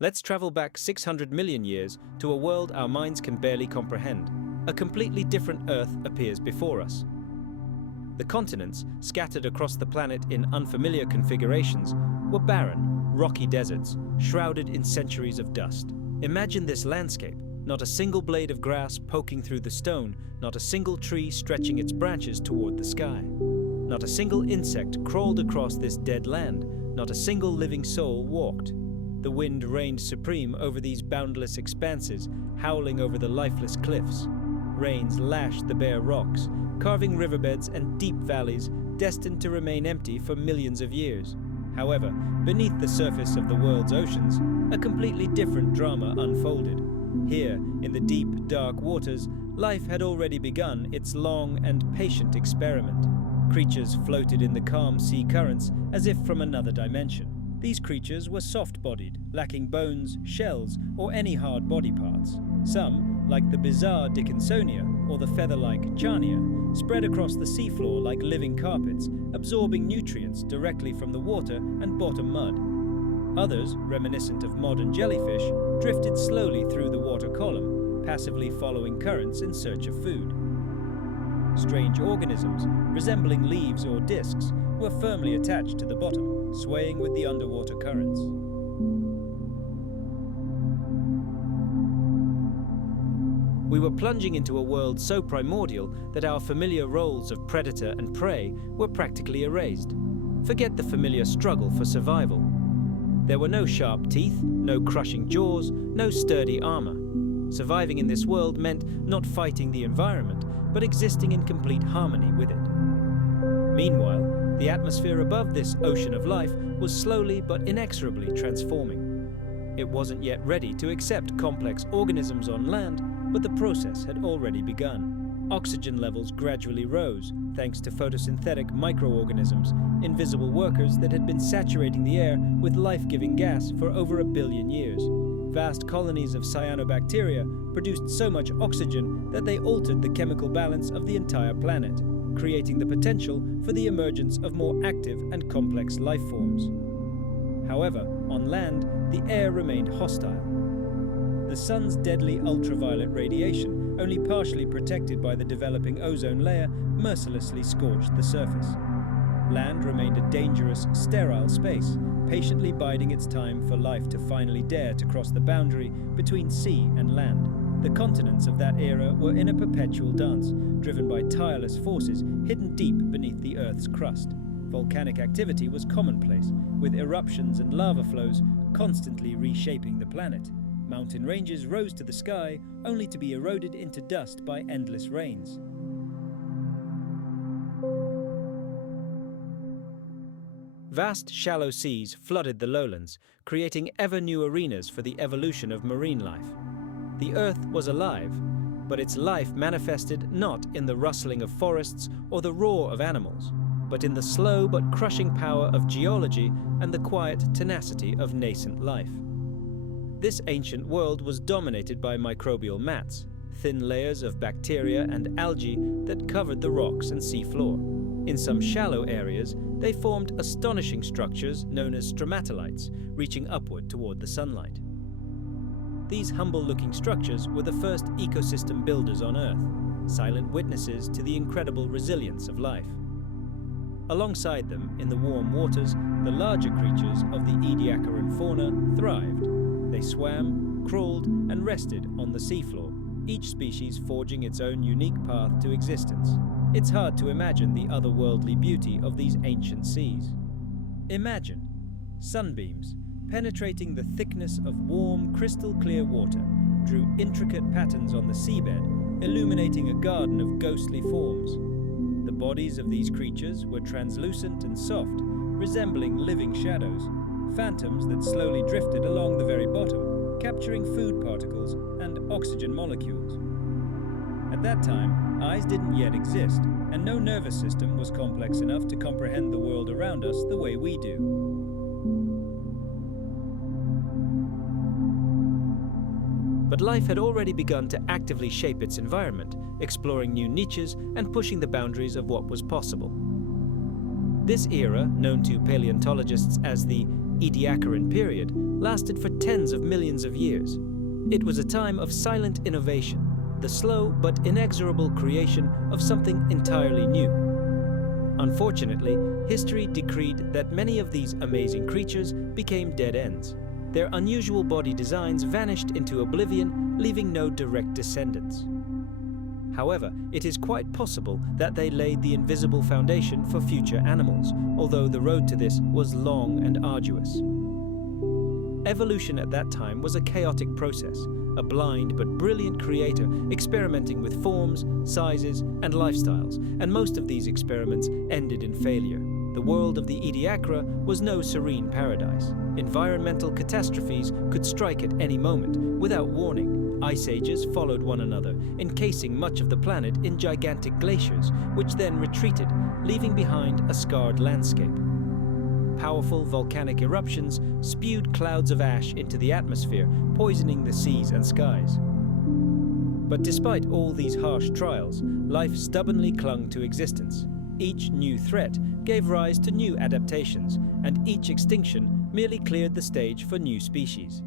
Let's travel back 600 million years to a world our minds can barely comprehend. A completely different Earth appears before us. The continents, scattered across the planet in unfamiliar configurations, were barren, rocky deserts, shrouded in centuries of dust. Imagine this landscape. Not a single blade of grass poking through the stone, not a single tree stretching its branches toward the sky. Not a single insect crawled across this dead land, not a single living soul walked. The wind reigned supreme over these boundless expanses, howling over the lifeless cliffs. Rains lashed the bare rocks, carving riverbeds and deep valleys destined to remain empty for millions of years. However, beneath the surface of the world's oceans, a completely different drama unfolded. Here, in the deep, dark waters, life had already begun its long and patient experiment. Creatures floated in the calm sea currents as if from another dimension. These creatures were soft-bodied, lacking bones, shells, or any hard body parts. Some, like the bizarre Dickinsonia or the feather-like Charnia, spread across the seafloor like living carpets, absorbing nutrients directly from the water and bottom mud. Others, reminiscent of modern jellyfish, drifted slowly through the water column, passively following currents in search of food. Strange organisms, resembling leaves or discs, were firmly attached to the bottom, swaying with the underwater currents. We were plunging into a world so primordial that our familiar roles of predator and prey were practically erased. Forget the familiar struggle for survival. There were no sharp teeth, no crushing jaws, no sturdy armor. Surviving in this world meant not fighting the environment, but existing in complete harmony with it. Meanwhile, the atmosphere above this ocean of life was slowly but inexorably transforming. It wasn't yet ready to accept complex organisms on land, but the process had already begun. Oxygen levels gradually rose, thanks to photosynthetic microorganisms, invisible workers that had been saturating the air with life-giving gas for over 1 billion years. Vast colonies of cyanobacteria produced so much oxygen that they altered the chemical balance of the entire planet, creating the potential for the emergence of more active and complex life forms. However, on land, the air remained hostile. The sun's deadly ultraviolet radiation, only partially protected by the developing ozone layer, mercilessly scorched the surface. Land remained a dangerous, sterile space, patiently biding its time for life to finally dare to cross the boundary between sea and land. The continents of that era were in a perpetual dance, driven by tireless forces hidden deep beneath the Earth's crust. Volcanic activity was commonplace, with eruptions and lava flows constantly reshaping the planet. Mountain ranges rose to the sky, only to be eroded into dust by endless rains. Vast, shallow seas flooded the lowlands, creating ever-new arenas for the evolution of marine life. The Earth was alive, but its life manifested not in the rustling of forests or the roar of animals, but in the slow but crushing power of geology and the quiet tenacity of nascent life. This ancient world was dominated by microbial mats, thin layers of bacteria and algae that covered the rocks and seafloor. In some shallow areas, they formed astonishing structures known as stromatolites, reaching upward toward the sunlight. These humble-looking structures were the first ecosystem builders on Earth, silent witnesses to the incredible resilience of life. Alongside them, in the warm waters, the larger creatures of the Ediacaran fauna thrived. They swam, crawled, and rested on the seafloor, each species forging its own unique path to existence. It's hard to imagine the otherworldly beauty of these ancient seas. Imagine sunbeams penetrating the thickness of warm, crystal-clear water, drew intricate patterns on the seabed, illuminating a garden of ghostly forms. The bodies of these creatures were translucent and soft, resembling living shadows, phantoms that slowly drifted along the very bottom, capturing food particles and oxygen molecules. At that time, eyes didn't yet exist, and no nervous system was complex enough to comprehend the world around us the way we do. But life had already begun to actively shape its environment, exploring new niches and pushing the boundaries of what was possible. This era, known to paleontologists as the Ediacaran period, lasted for tens of millions of years. It was a time of silent innovation, the slow but inexorable creation of something entirely new. Unfortunately, history decreed that many of these amazing creatures became dead ends. Their unusual body designs vanished into oblivion, leaving no direct descendants. However, it is quite possible that they laid the invisible foundation for future animals, although the road to this was long and arduous. Evolution at that time was a chaotic process, a blind but brilliant creator experimenting with forms, sizes, and lifestyles, and most of these experiments ended in failure. The world of the Ediacaran was no serene paradise. Environmental catastrophes could strike at any moment, without warning. Ice ages followed one another, encasing much of the planet in gigantic glaciers, which then retreated, leaving behind a scarred landscape. Powerful volcanic eruptions spewed clouds of ash into the atmosphere, poisoning the seas and skies. But despite all these harsh trials, life stubbornly clung to existence. Each new threat gave rise to new adaptations, and each extinction merely cleared the stage for new species.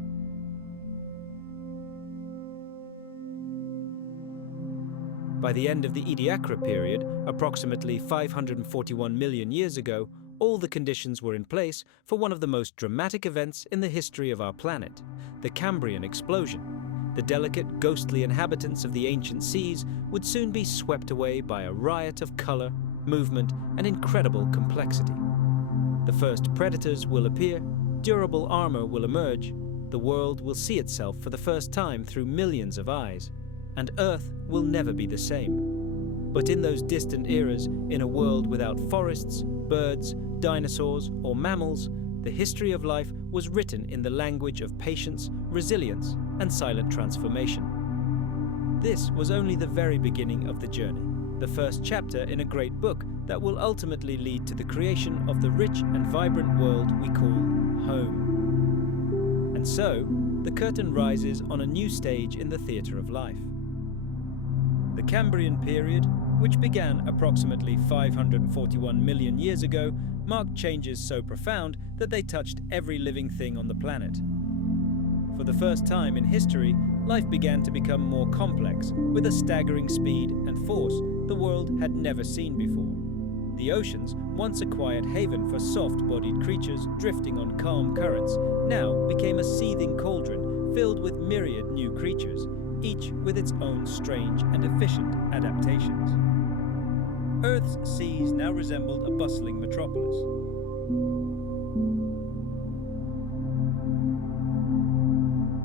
By the end of the Ediacaran period, approximately 541 million years ago, all the conditions were in place for one of the most dramatic events in the history of our planet, the Cambrian Explosion. The delicate, ghostly inhabitants of the ancient seas would soon be swept away by a riot of color, movement, and incredible complexity. The first predators will appear, durable armor will emerge, the world will see itself for the first time through millions of eyes, and Earth will never be the same. But in those distant eras, in a world without forests, birds, dinosaurs, or mammals, the history of life was written in the language of patience, resilience, and silent transformation. This was only the very beginning of the journey, the first chapter in a great book that will ultimately lead to the creation of the rich and vibrant world we call home. And so, the curtain rises on a new stage in the theatre of life. The Cambrian period, which began approximately 541 million years ago, marked changes so profound that they touched every living thing on the planet. For the first time in history, life began to become more complex, with a staggering speed and force the world had never seen before. The oceans, once a quiet haven for soft-bodied creatures drifting on calm currents, now became a seething cauldron filled with myriad new creatures, each with its own strange and efficient adaptations. Earth's seas now resembled a bustling metropolis.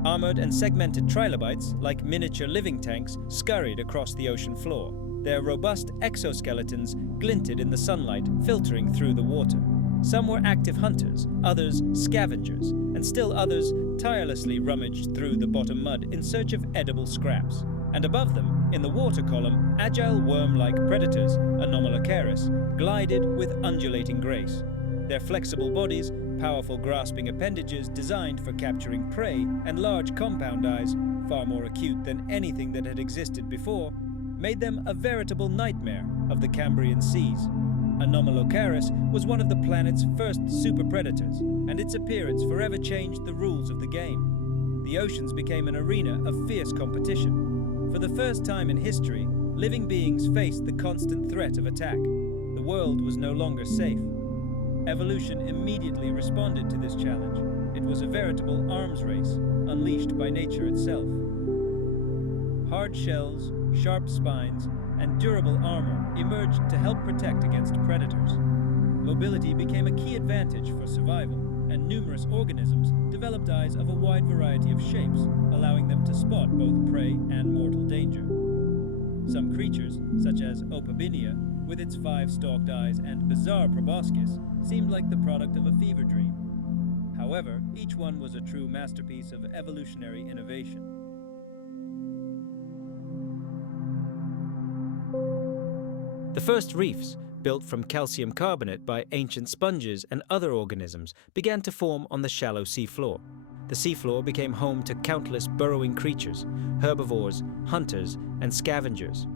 Armored and segmented trilobites, like miniature living tanks, scurried across the ocean floor. Their robust exoskeletons glinted in the sunlight, filtering through the water. Some were active hunters, others scavengers, and still others tirelessly rummaged through the bottom mud in search of edible scraps. And above them, in the water column, agile worm-like predators, Anomalocaris, glided with undulating grace. Their flexible bodies, powerful grasping appendages designed for capturing prey, and large compound eyes, far more acute than anything that had existed before, made them a veritable nightmare of the Cambrian seas. Anomalocaris was one of the planet's first super predators, and its appearance forever changed the rules of the game. The oceans became an arena of fierce competition. For the first time in history, living beings faced the constant threat of attack. The world was no longer safe. Evolution immediately responded to this challenge. It was a veritable arms race, unleashed by nature itself. Hard shells, sharp spines, and durable armor emerged to help protect against predators. Mobility became a key advantage for survival, and numerous organisms developed eyes of a wide variety of shapes, allowing them to spot both prey and mortal danger. Some creatures, such as Opabinia, with its 5-stalked eyes, and bizarre proboscis, seemed like the product of a fever dream. However, each one was a true masterpiece of evolutionary innovation. The first reefs, built from calcium carbonate by ancient sponges and other organisms, began to form on the shallow seafloor. The seafloor became home to countless burrowing creatures, herbivores, hunters, and scavengers.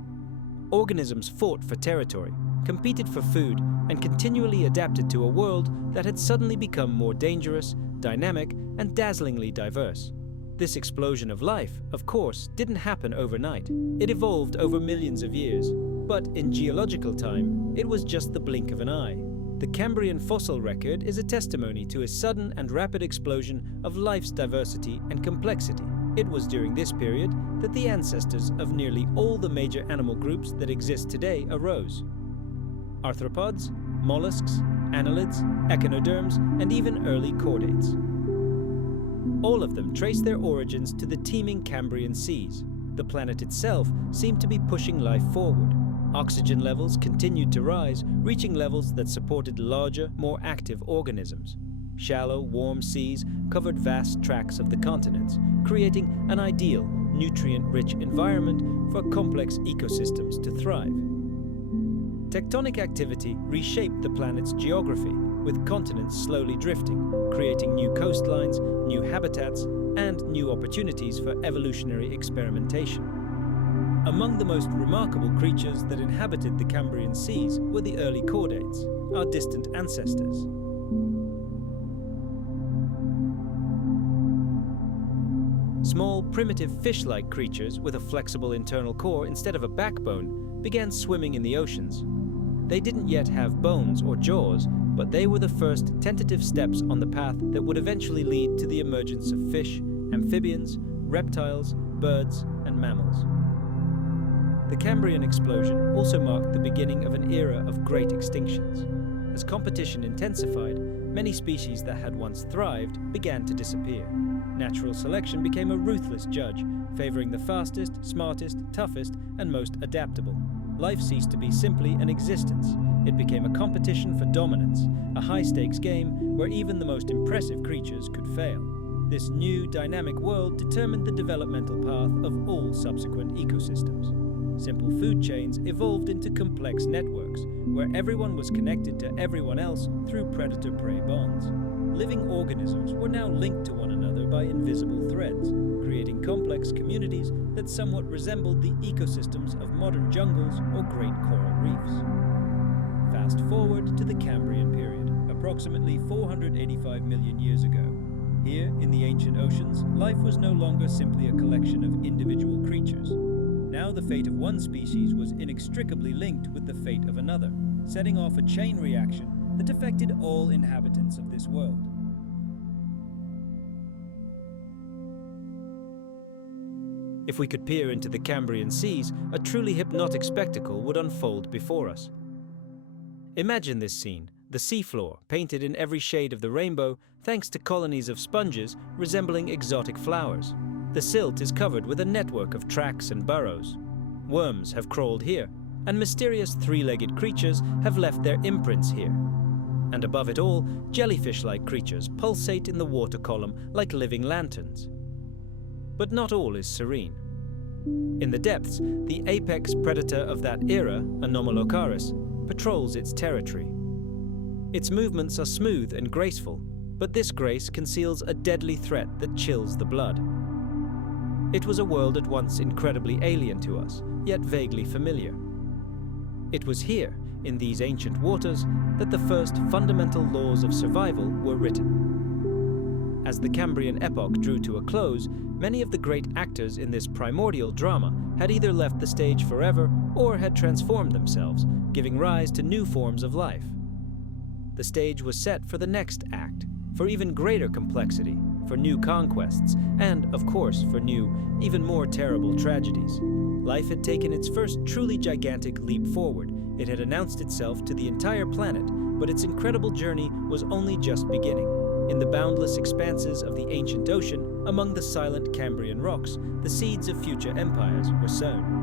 Organisms fought for territory, competed for food, and continually adapted to a world that had suddenly become more dangerous, dynamic, and dazzlingly diverse. This explosion of life, of course, didn't happen overnight. It evolved over millions of years, but in geological time, it was just the blink of an eye. The Cambrian fossil record is a testimony to a sudden and rapid explosion of life's diversity and complexity. It was during this period that the ancestors of nearly all the major animal groups that exist today arose. Arthropods, mollusks, annelids, echinoderms, and even early chordates. All of them trace their origins to the teeming Cambrian seas. The planet itself seemed to be pushing life forward. Oxygen levels continued to rise, reaching levels that supported larger, more active organisms. Shallow, warm seas covered vast tracts of the continents, creating an ideal, nutrient-rich environment for complex ecosystems to thrive. Tectonic activity reshaped the planet's geography, with continents slowly drifting, creating new coastlines, new habitats, and new opportunities for evolutionary experimentation. Among the most remarkable creatures that inhabited the Cambrian seas were the early chordates, our distant ancestors. Small, primitive fish-like creatures with a flexible internal core instead of a backbone began swimming in the oceans. They didn't yet have bones or jaws, but they were the first tentative steps on the path that would eventually lead to the emergence of fish, amphibians, reptiles, birds, and mammals. The Cambrian Explosion also marked the beginning of an era of great extinctions. As competition intensified, many species that had once thrived began to disappear. Natural selection became a ruthless judge, favoring the fastest, smartest, toughest, and most adaptable. Life ceased to be simply an existence. It became a competition for dominance, a high-stakes game where even the most impressive creatures could fail. This new, dynamic world determined the developmental path of all subsequent ecosystems. Simple food chains evolved into complex networks, where everyone was connected to everyone else through predator-prey bonds. Living organisms were now linked to one another by invisible threads, creating complex communities that somewhat resembled the ecosystems of modern jungles or great coral reefs. Fast forward to the Cambrian period, approximately 485 million years ago. Here, in the ancient oceans, life was no longer simply a collection of individual creatures. Now the fate of one species was inextricably linked with the fate of another, setting off a chain reaction that affected all inhabitants of this world. If we could peer into the Cambrian seas, a truly hypnotic spectacle would unfold before us. Imagine this scene, the seafloor, painted in every shade of the rainbow thanks to colonies of sponges resembling exotic flowers. The silt is covered with a network of tracks and burrows. Worms have crawled here, and mysterious three-legged creatures have left their imprints here. And above it all, jellyfish-like creatures pulsate in the water column like living lanterns. But not all is serene. In the depths, the apex predator of that era, Anomalocaris, patrols its territory. Its movements are smooth and graceful, but this grace conceals a deadly threat that chills the blood. It was a world at once incredibly alien to us, yet vaguely familiar. It was here, in these ancient waters, that the first fundamental laws of survival were written. As the Cambrian epoch drew to a close, many of the great actors in this primordial drama had either left the stage forever or had transformed themselves, giving rise to new forms of life. The stage was set for the next act, for even greater complexity, for new conquests, and, of course, for new, even more terrible tragedies. Life had taken its first truly gigantic leap forward. It had announced itself to the entire planet, but its incredible journey was only just beginning. In the boundless expanses of the ancient ocean, among the silent Cambrian rocks, the seeds of future empires were sown.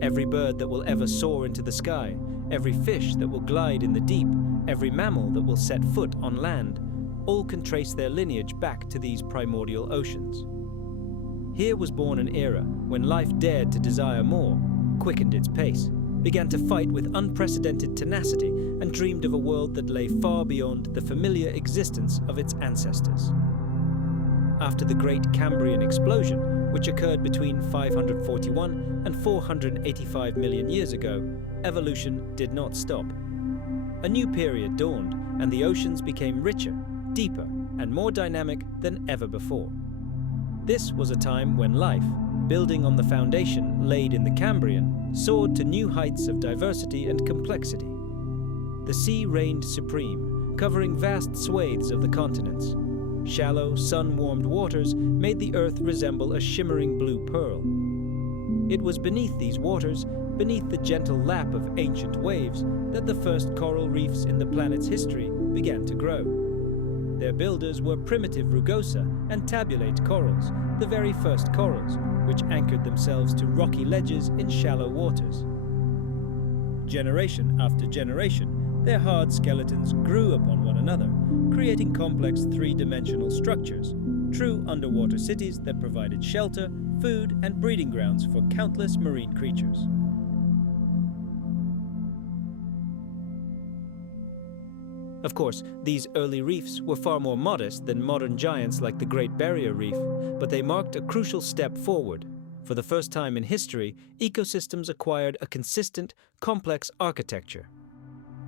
Every bird that will ever soar into the sky, every fish that will glide in the deep, every mammal that will set foot on land, all can trace their lineage back to these primordial oceans. Here was born an era when life dared to desire more, quickened its pace, began to fight with unprecedented tenacity, and dreamed of a world that lay far beyond the familiar existence of its ancestors. After the great Cambrian Explosion, which occurred between 541 and 485 million years ago, evolution did not stop. A new period dawned, and the oceans became richer, deeper, and more dynamic than ever before. This was a time when life, building on the foundation laid in the Cambrian, soared to new heights of diversity and complexity. The sea reigned supreme, covering vast swathes of the continents. Shallow, sun-warmed waters made the Earth resemble a shimmering blue pearl. It was beneath these waters, beneath the gentle lap of ancient waves, that the first coral reefs in the planet's history began to grow. Their builders were primitive rugosa and tabulate corals, the very first corals, which anchored themselves to rocky ledges in shallow waters. Generation after generation, their hard skeletons grew upon one another, creating complex three-dimensional structures, true underwater cities that provided shelter, food, and breeding grounds for countless marine creatures. Of course, these early reefs were far more modest than modern giants like the Great Barrier Reef, but they marked a crucial step forward. For the first time in history, ecosystems acquired a consistent, complex architecture.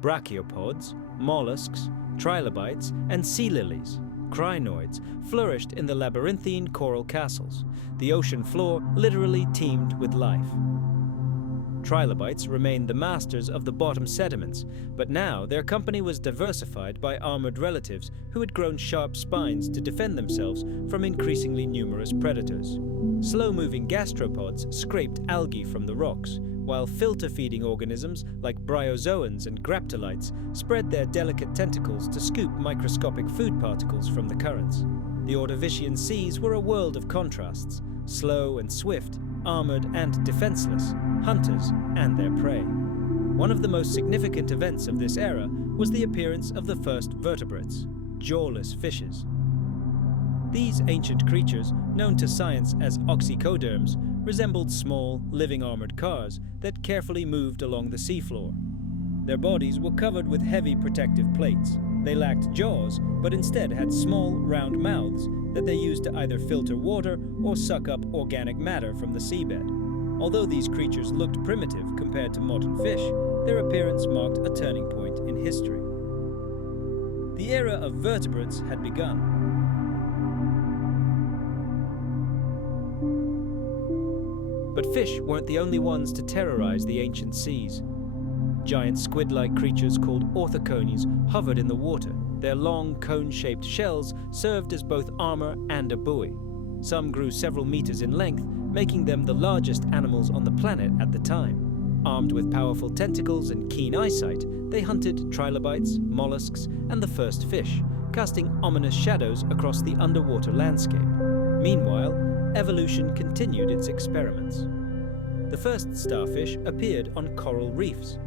Brachiopods, mollusks, trilobites, and sea lilies, crinoids, flourished in the labyrinthine coral castles. The ocean floor literally teemed with life. Trilobites remained the masters of the bottom sediments, but now their company was diversified by armored relatives who had grown sharp spines to defend themselves from increasingly numerous predators. Slow-moving gastropods scraped algae from the rocks, while filter-feeding organisms like bryozoans and graptolites spread their delicate tentacles to scoop microscopic food particles from the currents. The Ordovician seas were a world of contrasts, slow and swift, armored and defenseless, hunters and their prey. One of the most significant events of this era was the appearance of the first vertebrates, jawless fishes. These ancient creatures, known to science as oxycoderms, resembled small, living armored cars that carefully moved along the seafloor. Their bodies were covered with heavy protective plates. They lacked jaws, but instead had small, round mouths that they used to either filter water or suck up organic matter from the seabed. Although these creatures looked primitive compared to modern fish, their appearance marked a turning point in history. The era of vertebrates had begun. But fish weren't the only ones to terrorize the ancient seas. Giant squid-like creatures called orthocones hovered in the water. Their long, cone-shaped shells served as both armor and a buoy. Some grew several meters in length, making them the largest animals on the planet at the time. Armed with powerful tentacles and keen eyesight, they hunted trilobites, mollusks, and the first fish, casting ominous shadows across the underwater landscape. Meanwhile, evolution continued its experiments. The first starfish appeared on coral reefs.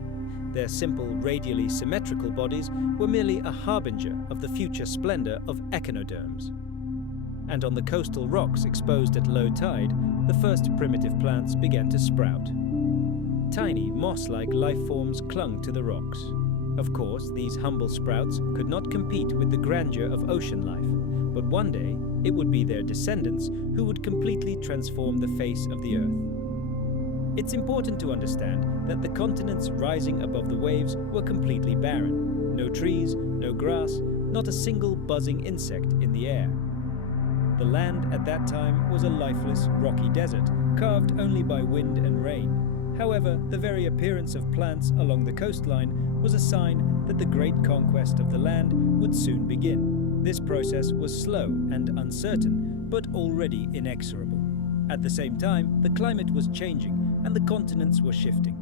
Their simple, radially symmetrical bodies were merely a harbinger of the future splendor of echinoderms. And on the coastal rocks exposed at low tide, the first primitive plants began to sprout. Tiny, moss-like life forms clung to the rocks. Of course, these humble sprouts could not compete with the grandeur of ocean life, but one day it would be their descendants who would completely transform the face of the Earth. It's important to understand that the continents rising above the waves were completely barren. No trees, no grass, not a single buzzing insect in the air. The land at that time was a lifeless, rocky desert, carved only by wind and rain. However, the very appearance of plants along the coastline was a sign that the great conquest of the land would soon begin. This process was slow and uncertain, but already inexorable. At the same time, the climate was changing, and the continents were shifting.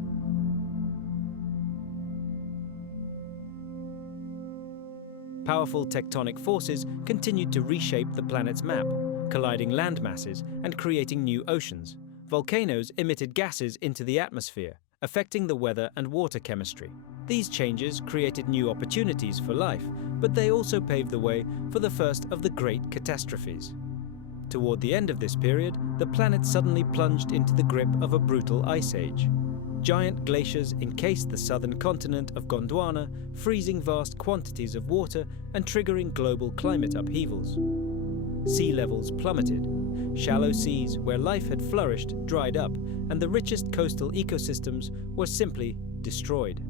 Powerful tectonic forces continued to reshape the planet's map, colliding land masses and creating new oceans. Volcanoes emitted gases into the atmosphere, affecting the weather and water chemistry. These changes created new opportunities for life, but they also paved the way for the first of the great catastrophes. Toward the end of this period, the planet suddenly plunged into the grip of a brutal ice age. Giant glaciers encased the southern continent of Gondwana, freezing vast quantities of water and triggering global climate upheavals. Sea levels plummeted. Shallow seas where life had flourished dried up, and the richest coastal ecosystems were simply destroyed.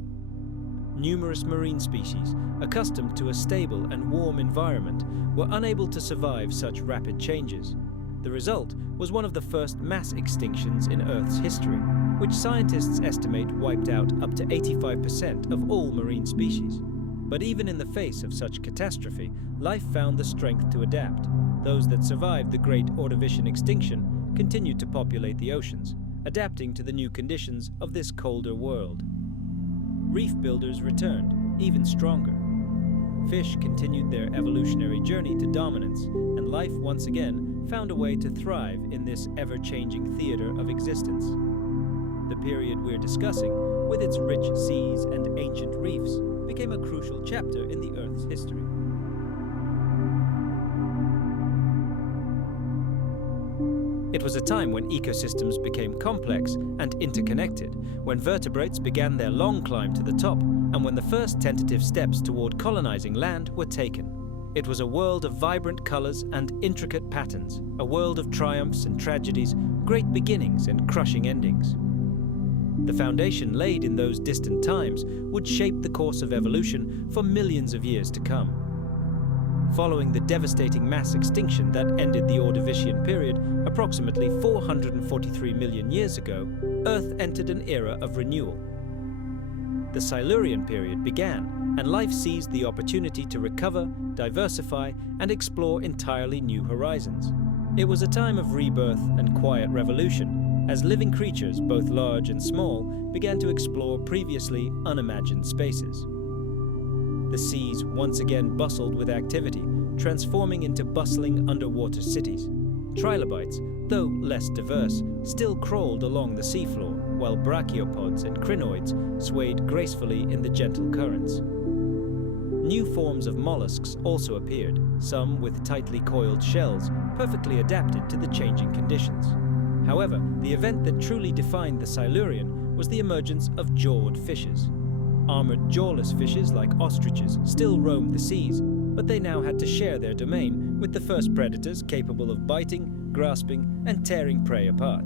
numerous marine species, accustomed to a stable and warm environment, were unable to survive such rapid changes. The result was one of the first mass extinctions in Earth's history, which scientists estimate wiped out up to 85% of all marine species. But even in the face of such catastrophe, life found the strength to adapt. Those that survived the Great Ordovician extinction continued to populate the oceans, adapting to the new conditions of this colder world. Reef builders returned, even stronger. Fish continued their evolutionary journey to dominance, and life once again found a way to thrive in this ever-changing theater of existence. The period we're discussing, with its rich seas and ancient reefs, became a crucial chapter in the Earth's history. It was a time when ecosystems became complex and interconnected, when vertebrates began their long climb to the top, and when the first tentative steps toward colonizing land were taken. It was a world of vibrant colors and intricate patterns, a world of triumphs and tragedies, great beginnings and crushing endings. The foundation laid in those distant times would shape the course of evolution for millions of years to come. Following the devastating mass extinction that ended the Ordovician period approximately 443 million years ago, Earth entered an era of renewal. The Silurian period began, and life seized the opportunity to recover, diversify, and explore entirely new horizons. It was a time of rebirth and quiet revolution, as living creatures, both large and small, began to explore previously unimagined spaces. The seas once again bustled with activity, transforming into bustling underwater cities. Trilobites, though less diverse, still crawled along the seafloor, while brachiopods and crinoids swayed gracefully in the gentle currents. New forms of mollusks also appeared, some with tightly coiled shells, perfectly adapted to the changing conditions. However, the event that truly defined the Silurian was the emergence of jawed fishes. Armored jawless fishes like ostriches still roamed the seas, but they now had to share their domain with the first predators capable of biting, grasping, and tearing prey apart.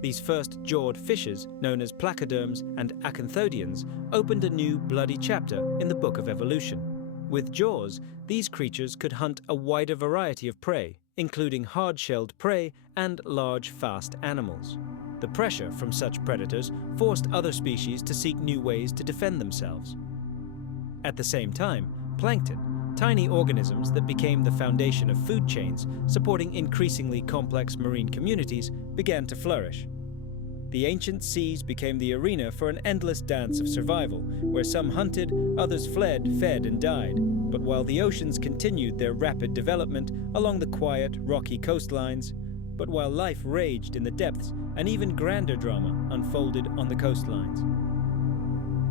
These first jawed fishes, known as placoderms and acanthodians, opened a new bloody chapter in the book of evolution. With jaws, these creatures could hunt a wider variety of prey, including hard-shelled prey and large, fast animals. The pressure from such predators forced other species to seek new ways to defend themselves. At the same time, plankton, tiny organisms that became the foundation of food chains supporting increasingly complex marine communities, began to flourish. The ancient seas became the arena for an endless dance of survival, where some hunted, others fled, fed, and died. But while the oceans continued their rapid development along the quiet, rocky coastlines, but while life raged in the depths, an even grander drama unfolded on the coastlines.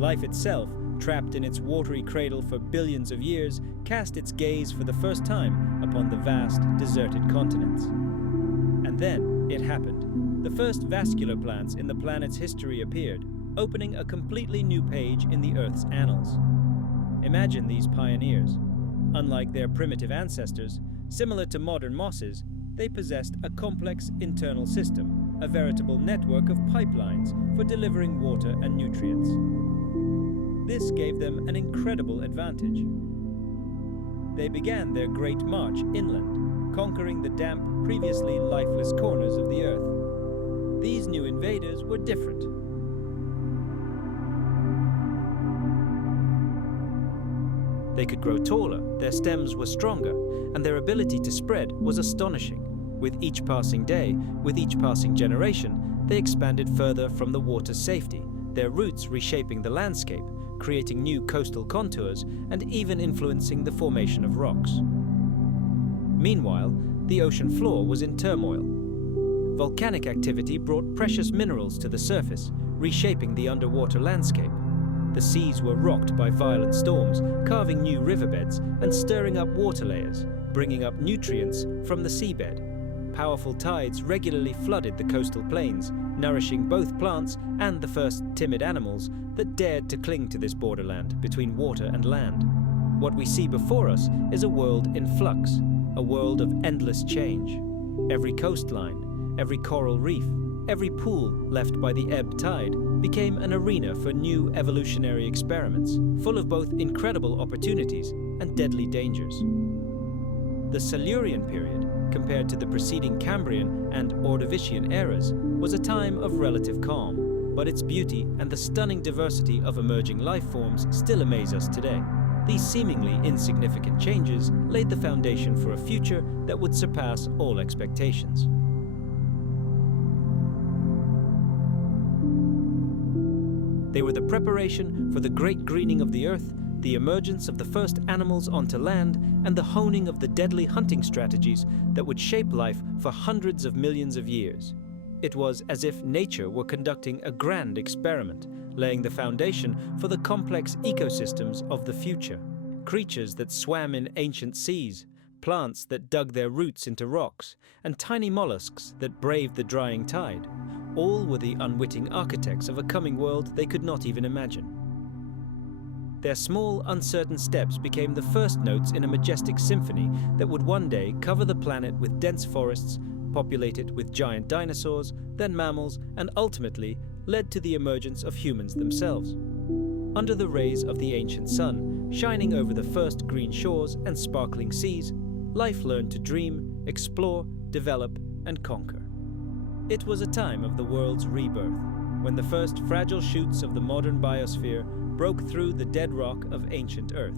Life itself, trapped in its watery cradle for billions of years, cast its gaze for the first time upon the vast, deserted continents. And then it happened. The first vascular plants in the planet's history appeared, opening a completely new page in the Earth's annals. Imagine these pioneers. Unlike their primitive ancestors, similar to modern mosses, they possessed a complex internal system, a veritable network of pipelines for delivering water and nutrients. This gave them an incredible advantage. They began their great march inland, conquering the damp, previously lifeless corners of the Earth. These new invaders were different. They could grow taller, their stems were stronger, and their ability to spread was astonishing. With each passing day, with each passing generation, they expanded further from the water's safety, their roots reshaping the landscape, creating new coastal contours, and even influencing the formation of rocks. Meanwhile, the ocean floor was in turmoil. Volcanic activity brought precious minerals to the surface, reshaping the underwater landscape. The seas were rocked by violent storms, carving new riverbeds and stirring up water layers, bringing up nutrients from the seabed. Powerful tides regularly flooded the coastal plains, nourishing both plants and the first timid animals that dared to cling to this borderland between water and land. What we see before us is a world in flux, a world of endless change. Every coastline, every coral reef, every pool left by the ebb tide became an arena for new evolutionary experiments, full of both incredible opportunities and deadly dangers. The Silurian period, compared to the preceding Cambrian and Ordovician eras, was a time of relative calm, but its beauty and the stunning diversity of emerging life forms still amaze us today. These seemingly insignificant changes laid the foundation for a future that would surpass all expectations. They were the preparation for the great greening of the Earth, the emergence of the first animals onto land, and the honing of the deadly hunting strategies that would shape life for hundreds of millions of years. It was as if nature were conducting a grand experiment, laying the foundation for the complex ecosystems of the future. Creatures that swam in ancient seas, plants that dug their roots into rocks, and tiny mollusks that braved the drying tide. All were the unwitting architects of a coming world they could not even imagine. Their small, uncertain steps became the first notes in a majestic symphony that would one day cover the planet with dense forests, populate it with giant dinosaurs, then mammals, and ultimately led to the emergence of humans themselves. Under the rays of the ancient sun, shining over the first green shores and sparkling seas, life learned to dream, explore, develop, and conquer. It was a time of the world's rebirth, when the first fragile shoots of the modern biosphere broke through the dead rock of ancient Earth.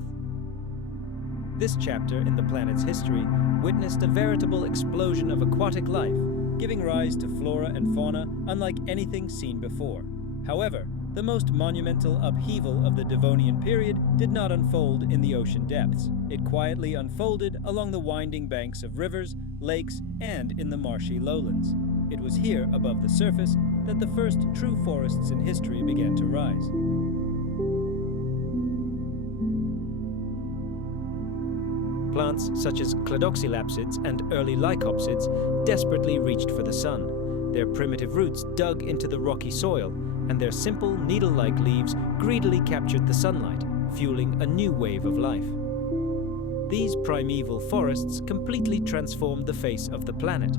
This chapter in the planet's history witnessed a veritable explosion of aquatic life, giving rise to flora and fauna unlike anything seen before. However, the most monumental upheaval of the Devonian period did not unfold in the ocean depths. It quietly unfolded along the winding banks of rivers, lakes, and in the marshy lowlands. It was here, above the surface, that the first true forests in history began to rise. Plants such as cladoxylapsids and early lycopsids desperately reached for the sun. Their primitive roots dug into the rocky soil, and their simple, needle-like leaves greedily captured the sunlight, fueling a new wave of life. These primeval forests completely transformed the face of the planet.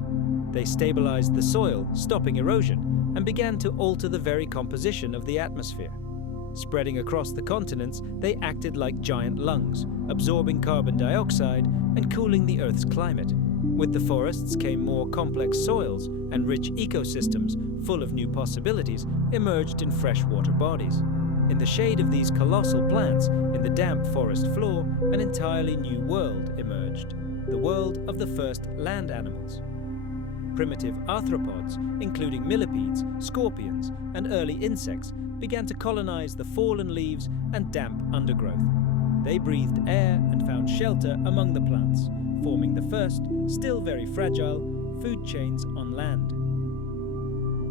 They stabilized the soil, stopping erosion, and began to alter the very composition of the atmosphere. Spreading across the continents, they acted like giant lungs, absorbing carbon dioxide and cooling the Earth's climate. With the forests came more complex soils, and rich ecosystems, full of new possibilities, emerged in freshwater bodies. In the shade of these colossal plants, in the damp forest floor, an entirely new world emerged, the world of the first land animals. Primitive arthropods, including millipedes, scorpions, and early insects, began to colonize the fallen leaves and damp undergrowth. They breathed air and found shelter among the plants, forming the first, still very fragile, food chains on land.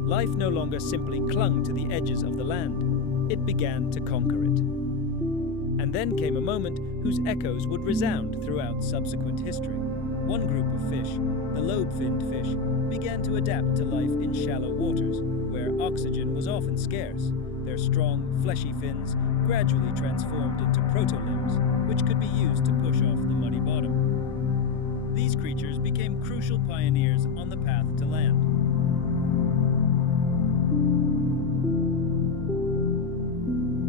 Life no longer simply clung to the edges of the land, it began to conquer it. And then came a moment whose echoes would resound throughout subsequent history. One group of fish, the lobe-finned fish, began to adapt to life in shallow waters, where oxygen was often scarce. Their strong, fleshy fins gradually transformed into protolimbs, which could be used to push off the muddy bottom. These creatures became crucial pioneers on the path to land.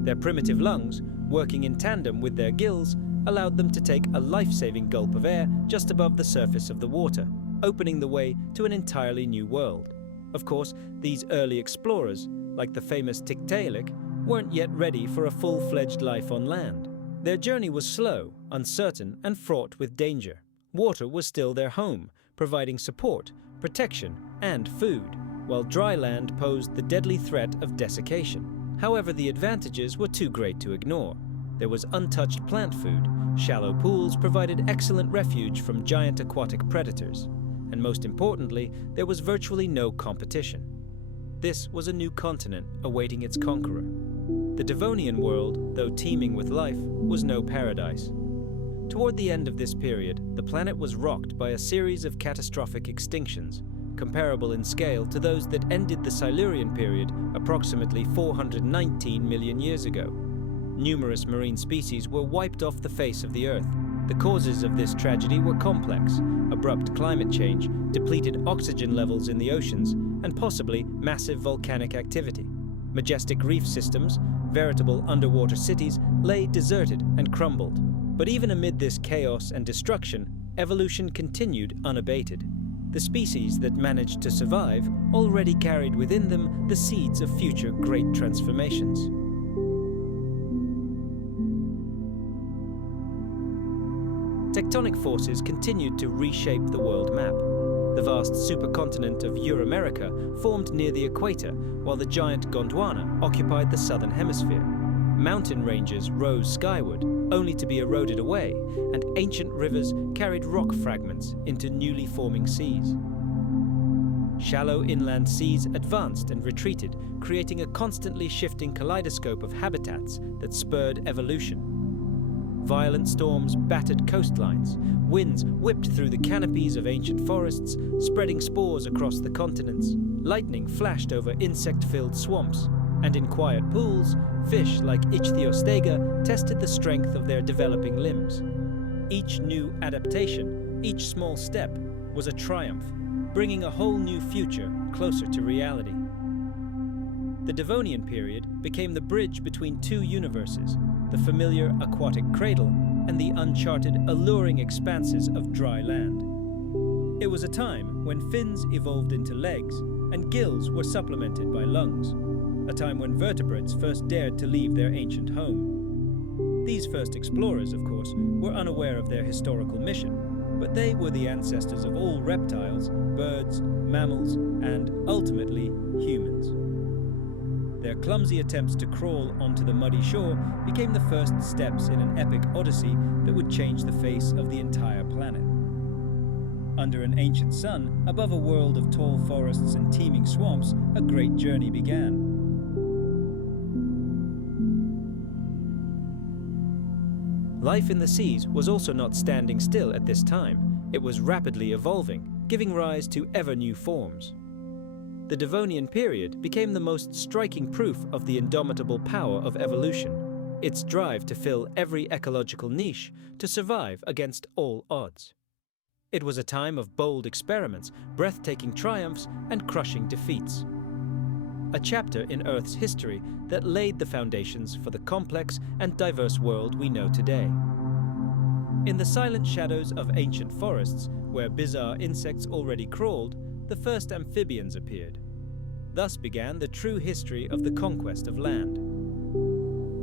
Their primitive lungs, working in tandem with their gills, allowed them to take a life-saving gulp of air just above the surface of the water, opening the way to an entirely new world. Of course, these early explorers, like the famous Tiktaalik, weren't yet ready for a full-fledged life on land. Their journey was slow, uncertain, and fraught with danger. Water was still their home, providing support, protection, and food, while dry land posed the deadly threat of desiccation. However, the advantages were too great to ignore. There was untouched plant food, shallow pools provided excellent refuge from giant aquatic predators, and most importantly, there was virtually no competition. This was a new continent awaiting its conqueror. The Devonian world, though teeming with life, was no paradise. Toward the end of this period, the planet was rocked by a series of catastrophic extinctions, comparable in scale to those that ended the Silurian period approximately 419 million years ago. Numerous marine species were wiped off the face of the Earth. The causes of this tragedy were complex: abrupt climate change, depleted oxygen levels in the oceans, and possibly massive volcanic activity. Majestic reef systems, veritable underwater cities, lay deserted and crumbled. But even amid this chaos and destruction, evolution continued unabated. The species that managed to survive already carried within them the seeds of future great transformations. Tectonic forces continued to reshape the world map. The vast supercontinent of Euramerica formed near the equator, while the giant Gondwana occupied the southern hemisphere. Mountain ranges rose skyward, only to be eroded away, and ancient rivers carried rock fragments into newly forming seas. Shallow inland seas advanced and retreated, creating a constantly shifting kaleidoscope of habitats that spurred evolution. Violent storms battered coastlines, winds whipped through the canopies of ancient forests, spreading spores across the continents. Lightning flashed over insect-filled swamps, and in quiet pools, fish like Ichthyostega tested the strength of their developing limbs. Each new adaptation, each small step, was a triumph, bringing a whole new future closer to reality. The Devonian period became the bridge between two universes, the familiar aquatic cradle and the uncharted, alluring expanses of dry land. It was a time when fins evolved into legs and gills were supplemented by lungs, a time when vertebrates first dared to leave their ancient home. These first explorers, of course, were unaware of their historical mission, but they were the ancestors of all reptiles, birds, mammals, and, ultimately, humans. Their clumsy attempts to crawl onto the muddy shore became the first steps in an epic odyssey that would change the face of the entire planet. Under an ancient sun, above a world of tall forests and teeming swamps, a great journey began. Life in the seas was also not standing still at this time. It was rapidly evolving, giving rise to ever new forms. The Devonian period became the most striking proof of the indomitable power of evolution, its drive to fill every ecological niche, to survive against all odds. It was a time of bold experiments, breathtaking triumphs, and crushing defeats. A chapter in Earth's history that laid the foundations for the complex and diverse world we know today. In the silent shadows of ancient forests, where bizarre insects already crawled, the first amphibians appeared. Thus began the true history of the conquest of land.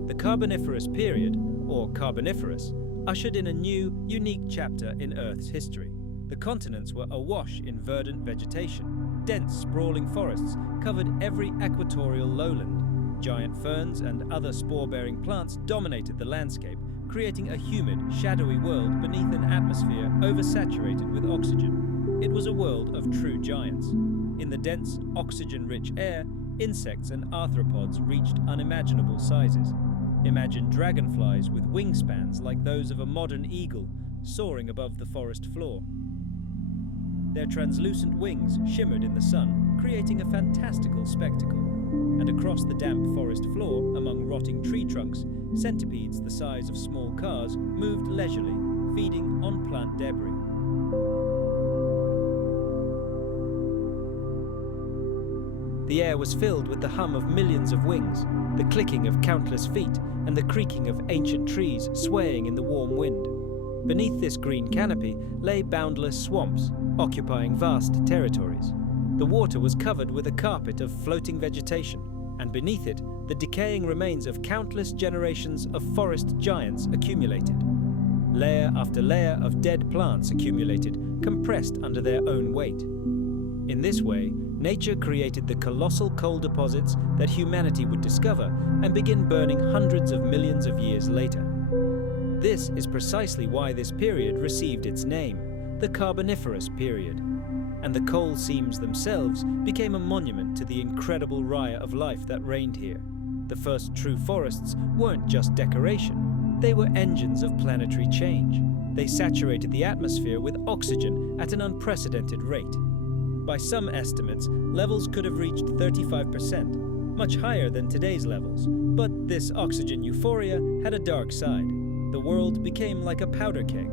The Carboniferous period, or Carboniferous, ushered in a new, unique chapter in Earth's history. The continents were awash in verdant vegetation. Dense, sprawling forests covered every equatorial lowland. Giant ferns and other spore-bearing plants dominated the landscape, creating a humid, shadowy world beneath an atmosphere oversaturated with oxygen. It was a world of true giants. In the dense, oxygen-rich air, insects and arthropods reached unimaginable sizes. Imagine dragonflies with wingspans like those of a modern eagle, soaring above the forest floor. Their translucent wings shimmered in the sun, creating a fantastical spectacle. And across the damp forest floor, among rotting tree trunks, centipedes the size of small cars moved leisurely, feeding on plant debris. The air was filled with the hum of millions of wings, the clicking of countless feet, and the creaking of ancient trees swaying in the warm wind. Beneath this green canopy lay boundless swamps, occupying vast territories. The water was covered with a carpet of floating vegetation, and beneath it, the decaying remains of countless generations of forest giants accumulated. Layer after layer of dead plants accumulated, compressed under their own weight. In this way, nature created the colossal coal deposits that humanity would discover and begin burning hundreds of millions of years later. This is precisely why this period received its name, the Carboniferous period. And the coal seams themselves became a monument to the incredible riot of life that reigned here. The first true forests weren't just decoration, they were engines of planetary change. They saturated the atmosphere with oxygen at an unprecedented rate. By some estimates, levels could have reached 35%, much higher than today's levels. But this oxygen euphoria had a dark side. The world became like a powder keg.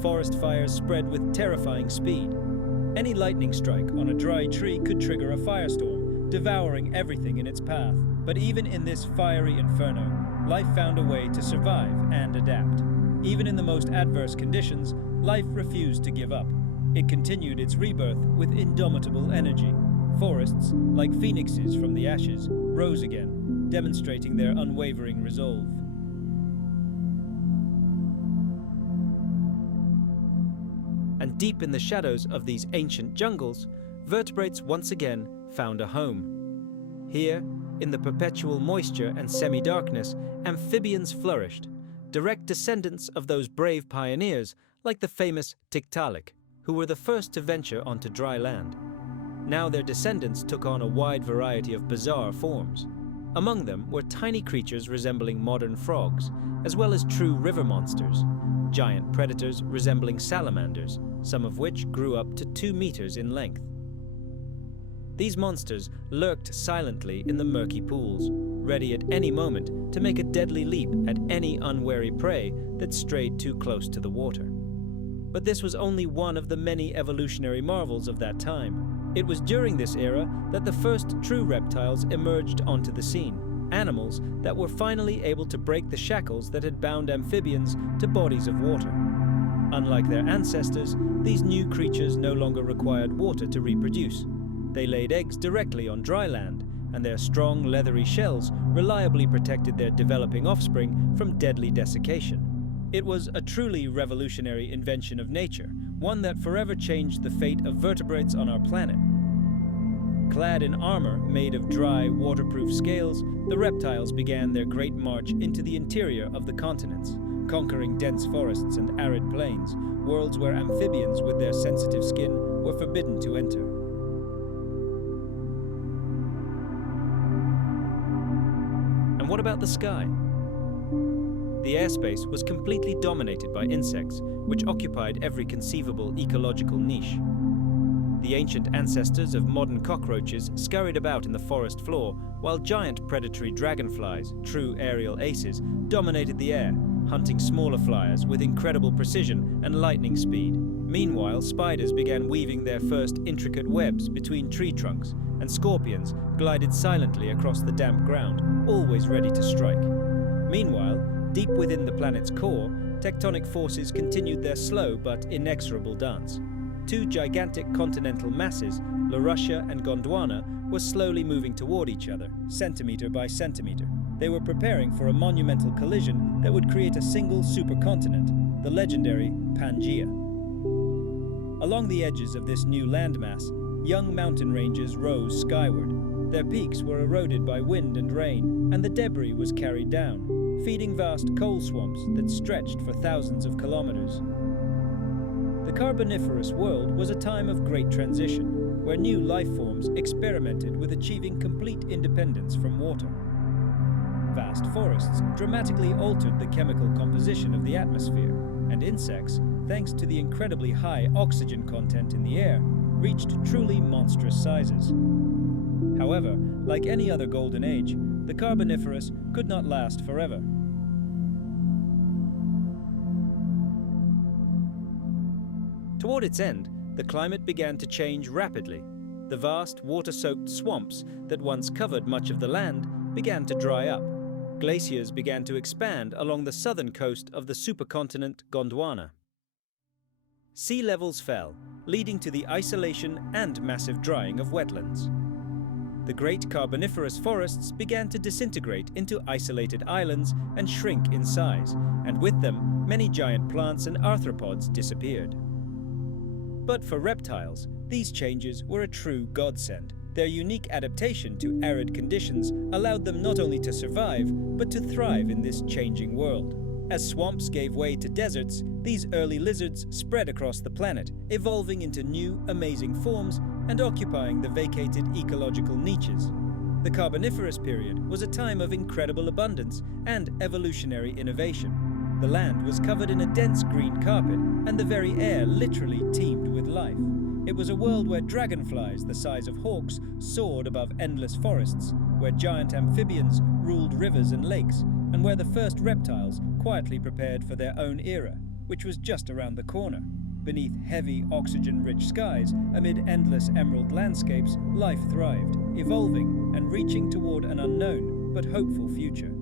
Forest fires spread with terrifying speed. Any lightning strike on a dry tree could trigger a firestorm, devouring everything in its path. But even in this fiery inferno, life found a way to survive and adapt. Even in the most adverse conditions, life refused to give up. It continued its rebirth with indomitable energy. Forests, like phoenixes from the ashes, rose again, demonstrating their unwavering resolve. And deep in the shadows of these ancient jungles, vertebrates once again found a home. Here, in the perpetual moisture and semi-darkness, amphibians flourished, direct descendants of those brave pioneers like the famous Tiktaalik, who were the first to venture onto dry land. Now their descendants took on a wide variety of bizarre forms. Among them were tiny creatures resembling modern frogs, as well as true river monsters, giant predators resembling salamanders, some of which grew up to 2 meters in length. These monsters lurked silently in the murky pools, ready at any moment to make a deadly leap at any unwary prey that strayed too close to the water. But this was only one of the many evolutionary marvels of that time. It was during this era that the first true reptiles emerged onto the scene, animals that were finally able to break the shackles that had bound amphibians to bodies of water. Unlike their ancestors, these new creatures no longer required water to reproduce. They laid eggs directly on dry land, and their strong, leathery shells reliably protected their developing offspring from deadly desiccation. It was a truly revolutionary invention of nature, one that forever changed the fate of vertebrates on our planet. Clad in armor made of dry, waterproof scales, the reptiles began their great march into the interior of the continents, conquering dense forests and arid plains, worlds where amphibians with their sensitive skin were forbidden to enter. And what about the sky? The airspace was completely dominated by insects, which occupied every conceivable ecological niche. The ancient ancestors of modern cockroaches scurried about in the forest floor, while giant predatory dragonflies, true aerial aces, dominated the air, hunting smaller flyers with incredible precision and lightning speed. Meanwhile, spiders began weaving their first intricate webs between tree trunks, and scorpions glided silently across the damp ground, always ready to strike. Meanwhile, deep within the planet's core, tectonic forces continued their slow but inexorable dance. 2 gigantic continental masses, Laurussia and Gondwana, were slowly moving toward each other, centimeter by centimeter. They were preparing for a monumental collision that would create a single supercontinent, the legendary Pangaea. Along the edges of this new landmass, young mountain ranges rose skyward. Their peaks were eroded by wind and rain, and the debris was carried down, feeding vast coal swamps that stretched for thousands of kilometers. The Carboniferous world was a time of great transition, where new life forms experimented with achieving complete independence from water. Vast forests dramatically altered the chemical composition of the atmosphere, and insects, thanks to the incredibly high oxygen content in the air, reached truly monstrous sizes. However, like any other golden age, the Carboniferous could not last forever. Toward its end, the climate began to change rapidly. The vast, water-soaked swamps that once covered much of the land began to dry up. Glaciers began to expand along the southern coast of the supercontinent Gondwana. Sea levels fell, leading to the isolation and massive drying of wetlands. The great Carboniferous forests began to disintegrate into isolated islands and shrink in size, and with them, many giant plants and arthropods disappeared. But for reptiles, these changes were a true godsend. Their unique adaptation to arid conditions allowed them not only to survive, but to thrive in this changing world. As swamps gave way to deserts, these early lizards spread across the planet, evolving into new, amazing forms and occupying the vacated ecological niches. The Carboniferous period was a time of incredible abundance and evolutionary innovation. The land was covered in a dense green carpet, and the very air literally teemed with life. It was a world where dragonflies the size of hawks soared above endless forests, where giant amphibians ruled rivers and lakes, and where the first reptiles quietly prepared for their own era, which was just around the corner. beneath heavy, oxygen-rich skies, amid endless emerald landscapes, life thrived, evolving and reaching toward an unknown but hopeful future.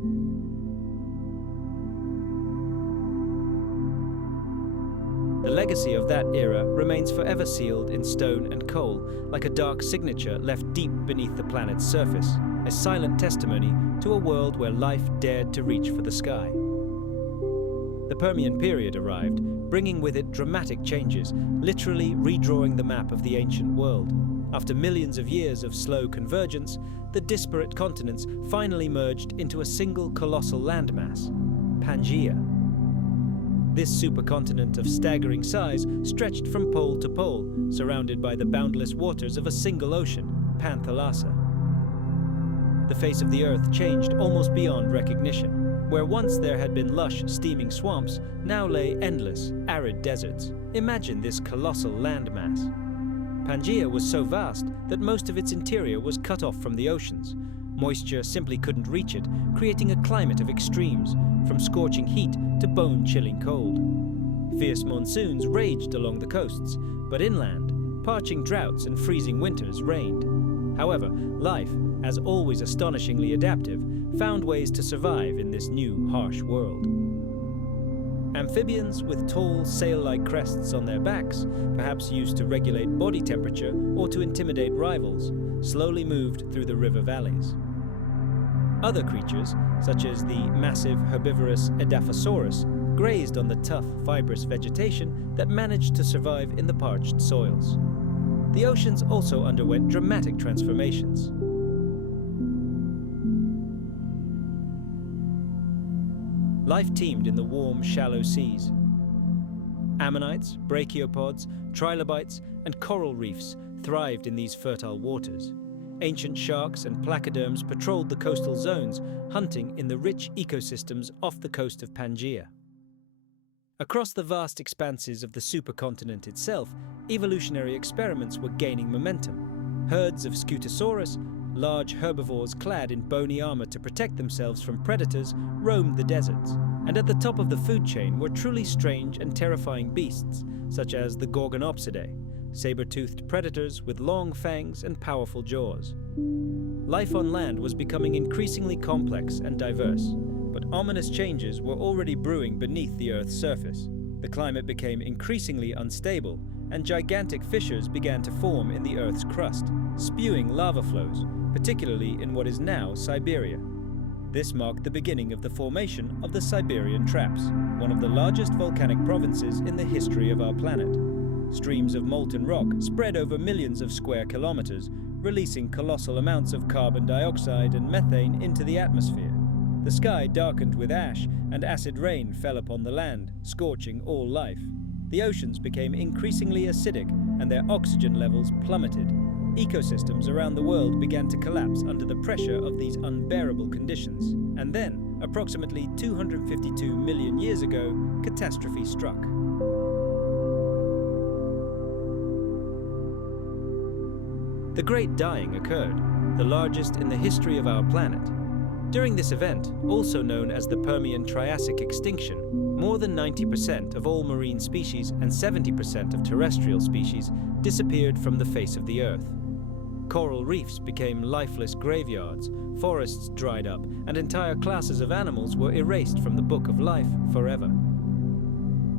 The legacy of that era remains forever sealed in stone and coal, like a dark signature left deep beneath the planet's surface, a silent testimony to a world where life dared to reach for the sky. The Permian period arrived, bringing with it dramatic changes, literally redrawing the map of the ancient world. After millions of years of slow convergence, the disparate continents finally merged into a single colossal landmass, Pangaea. This supercontinent of staggering size stretched from pole to pole, surrounded by the boundless waters of a single ocean, Panthalassa. The face of the Earth changed almost beyond recognition. Where once there had been lush, steaming swamps, now lay endless, arid deserts. Imagine this colossal landmass. Pangaea was so vast that most of its interior was cut off from the oceans. Moisture simply couldn't reach it, creating a climate of extremes, from scorching heat to bone-chilling cold. Fierce monsoons raged along the coasts, but inland, parching droughts and freezing winters reigned. However, life, as always astonishingly adaptive, found ways to survive in this new, harsh world. Amphibians with tall, sail-like crests on their backs, perhaps used to regulate body temperature or to intimidate rivals, slowly moved through the river valleys. Other creatures, such as the massive herbivorous Ediacaran, grazed on the tough, fibrous vegetation that managed to survive in the parched soils. The oceans also underwent dramatic transformations. Life teemed in the warm, shallow seas. Ammonites, brachiopods, trilobites, and coral reefs thrived in these fertile waters. Ancient sharks and placoderms patrolled the coastal zones, hunting in the rich ecosystems off the coast of Pangaea. Across the vast expanses of the supercontinent itself, evolutionary experiments were gaining momentum. Herds of Spinosaurus, large herbivores clad in bony armor to protect themselves from predators, roamed the deserts. And at the top of the food chain were truly strange and terrifying beasts, such as the Gorgonopsidae, saber-toothed predators with long fangs and powerful jaws. Life on land was becoming increasingly complex and diverse, but ominous changes were already brewing beneath the Earth's surface. The climate became increasingly unstable, and gigantic fissures began to form in the Earth's crust, spewing lava flows, particularly in what is now Siberia. This marked the beginning of the formation of the Siberian Traps, one of the largest volcanic provinces in the history of our planet. Streams of molten rock spread over millions of square kilometers, releasing colossal amounts of carbon dioxide and methane into the atmosphere. The sky darkened with ash, and acid rain fell upon the land, scorching all life. The oceans became increasingly acidic, and their oxygen levels plummeted. Ecosystems around the world began to collapse under the pressure of these unbearable conditions. And then, approximately 252 million years ago, catastrophe struck. The Great Dying occurred, the largest in the history of our planet. During this event, also known as the Permian Triassic extinction, more than 90% of all marine species and 70% of terrestrial species disappeared from the face of the Earth. Coral reefs became lifeless graveyards, forests dried up, and entire classes of animals were erased from the book of life forever.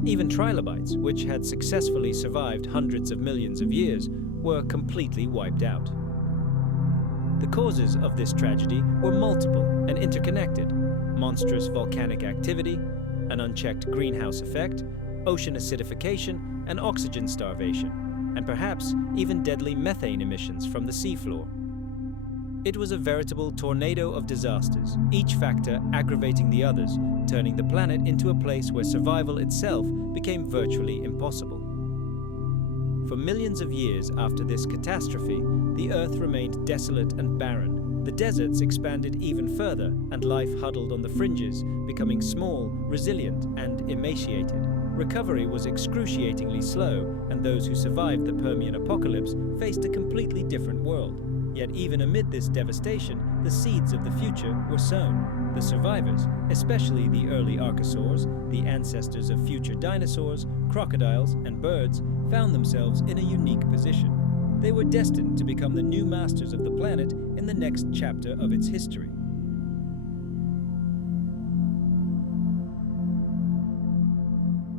Even trilobites, which had successfully survived hundreds of millions of years, were completely wiped out. The causes of this tragedy were multiple and interconnected: monstrous volcanic activity, an unchecked greenhouse effect, ocean acidification, and oxygen starvation, and perhaps even deadly methane emissions from the seafloor. It was a veritable tornado of disasters, each factor aggravating the others, turning the planet into a place where survival itself became virtually impossible. For millions of years after this catastrophe, the Earth remained desolate and barren. The deserts expanded even further, and life huddled on the fringes, becoming small, resilient, and emaciated. Recovery was excruciatingly slow, and those who survived the Permian apocalypse faced a completely different world. Yet even amid this devastation, the seeds of the future were sown. The survivors, especially the early archosaurs, the ancestors of future dinosaurs, crocodiles, and birds, found themselves in a unique position. They were destined to become the new masters of the planet in the next chapter of its history.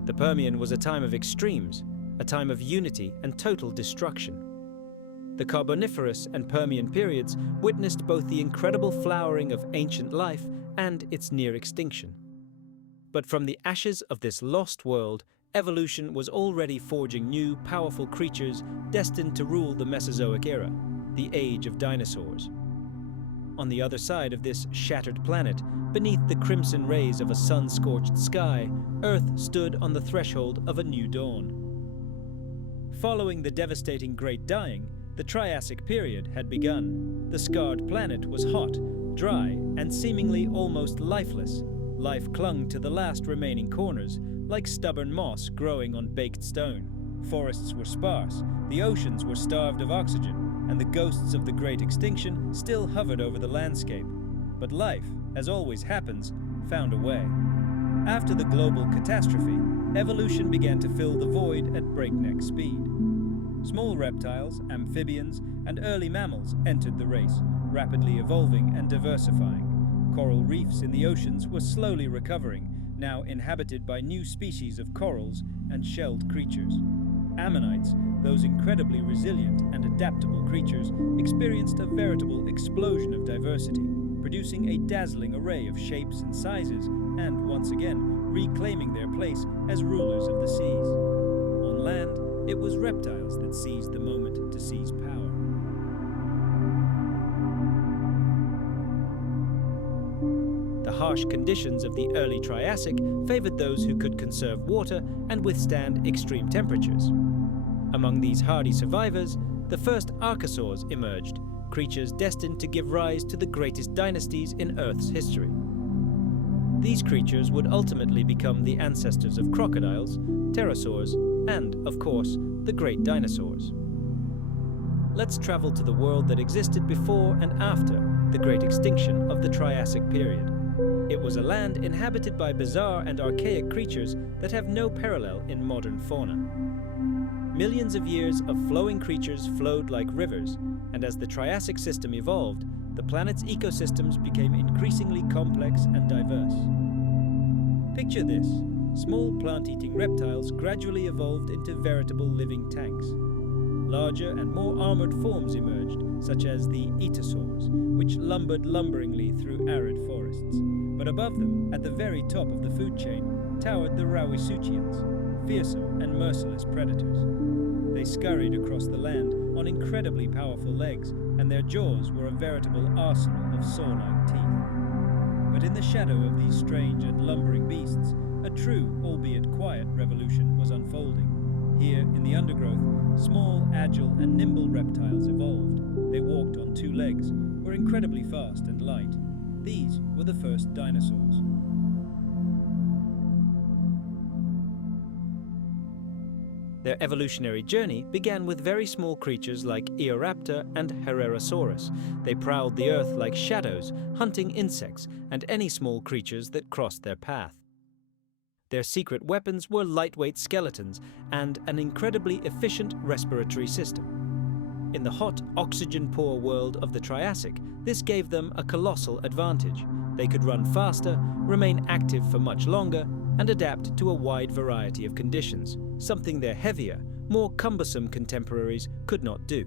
The Permian was a time of extremes, a time of unity and total destruction. The Carboniferous and Permian periods witnessed both the incredible flowering of ancient life and its near extinction. But from the ashes of this lost world, evolution was already forging new, powerful creatures destined to rule the Mesozoic era, the age of dinosaurs. On the other side of this shattered planet, beneath the crimson rays of a sun-scorched sky, Earth stood on the threshold of a new dawn. Following the devastating Great Dying, the Triassic period had begun. The scarred planet was hot, dry, and seemingly almost lifeless. Life clung to the last remaining corners, like stubborn moss growing on baked stone. Forests were sparse, the oceans were starved of oxygen, and the ghosts of the Great Extinction still hovered over the landscape. But life, as always happens, found a way. After the global catastrophe, evolution began to fill the void at breakneck speed. Small reptiles, amphibians, and early mammals entered the race, rapidly evolving and diversifying. Coral reefs in the oceans were slowly recovering, now inhabited by new species of corals and shelled creatures. Ammonites, those incredibly resilient and adaptable creatures, experienced a veritable explosion of diversity, producing a dazzling array of shapes and sizes, and once again reclaiming their place as rulers of the seas. On land, it was reptiles that seized the moment to seize power. The harsh conditions of the early Triassic favored those who could conserve water and withstand extreme temperatures. Among these hardy survivors, the first archosaurs emerged, creatures destined to give rise to the greatest dynasties in Earth's history. These creatures would ultimately become the ancestors of crocodiles, pterosaurs, and, of course, the great dinosaurs. Let's travel to the world that existed before and after the great extinction of the Triassic period. It was a land inhabited by bizarre and archaic creatures that have no parallel in modern fauna. Millions of years of flowing creatures flowed like rivers, and as the Triassic system evolved, the planet's ecosystems became increasingly complex and diverse. Picture this. Small plant-eating reptiles gradually evolved into veritable living tanks. Larger and more armored forms emerged, such as the etosaurs, which lumbered lumberingly through arid forests. But above them, at the very top of the food chain, towered the Rauisuchians, fearsome and merciless predators. They scurried across the land on incredibly powerful legs, and their jaws were a veritable arsenal of saw-like teeth. But in the shadow of these strange and lumbering beasts, a true, albeit quiet, revolution was unfolding. Here, in the undergrowth, small, agile, and nimble reptiles evolved. They walked on two legs, were incredibly fast and light. These were the first dinosaurs. Their evolutionary journey began with very small creatures like Eoraptor and Herrerasaurus. They prowled the earth like shadows, hunting insects and any small creatures that crossed their path. Their secret weapons were lightweight skeletons and an incredibly efficient respiratory system. In the hot, oxygen-poor world of the Triassic, this gave them a colossal advantage. They could run faster, remain active for much longer, and adapt to a wide variety of conditions, something their heavier, more cumbersome contemporaries could not do.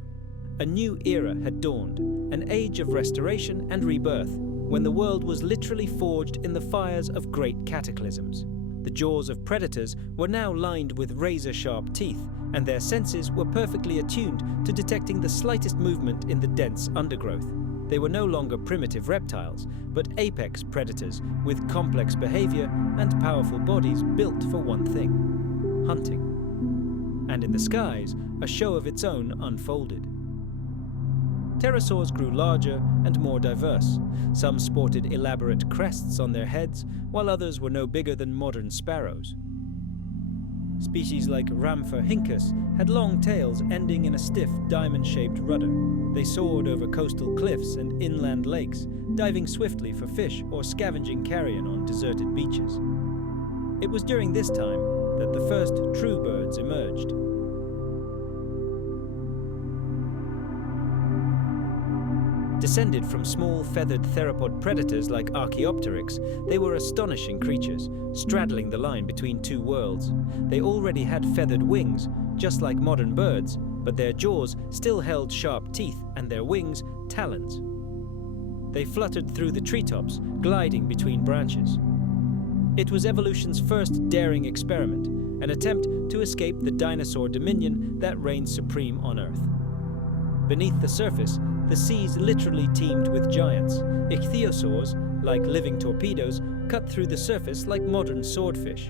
A new era had dawned, an age of restoration and rebirth, when the world was literally forged in the fires of great cataclysms. The jaws of predators were now lined with razor-sharp teeth, and their senses were perfectly attuned to detecting the slightest movement in the dense undergrowth. They were no longer primitive reptiles, but apex predators with complex behavior and powerful bodies built for one thing: hunting. And in the skies, a show of its own unfolded. Pterosaurs grew larger and more diverse. Some sported elaborate crests on their heads, while others were no bigger than modern sparrows. Species like Rhamphorhynchus had long tails ending in a stiff, diamond-shaped rudder. They soared over coastal cliffs and inland lakes, diving swiftly for fish or scavenging carrion on deserted beaches. It was during this time that the first true birds emerged. Descended from small feathered theropod predators like Archaeopteryx, they were astonishing creatures, straddling the line between two worlds. They already had feathered wings, just like modern birds, but their jaws still held sharp teeth and their wings talons. They fluttered through the treetops, gliding between branches. It was evolution's first daring experiment, an attempt to escape the dinosaur dominion that reigned supreme on Earth. Beneath the surface, the seas literally teemed with giants. Ichthyosaurs, like living torpedoes, cut through the surface like modern swordfish.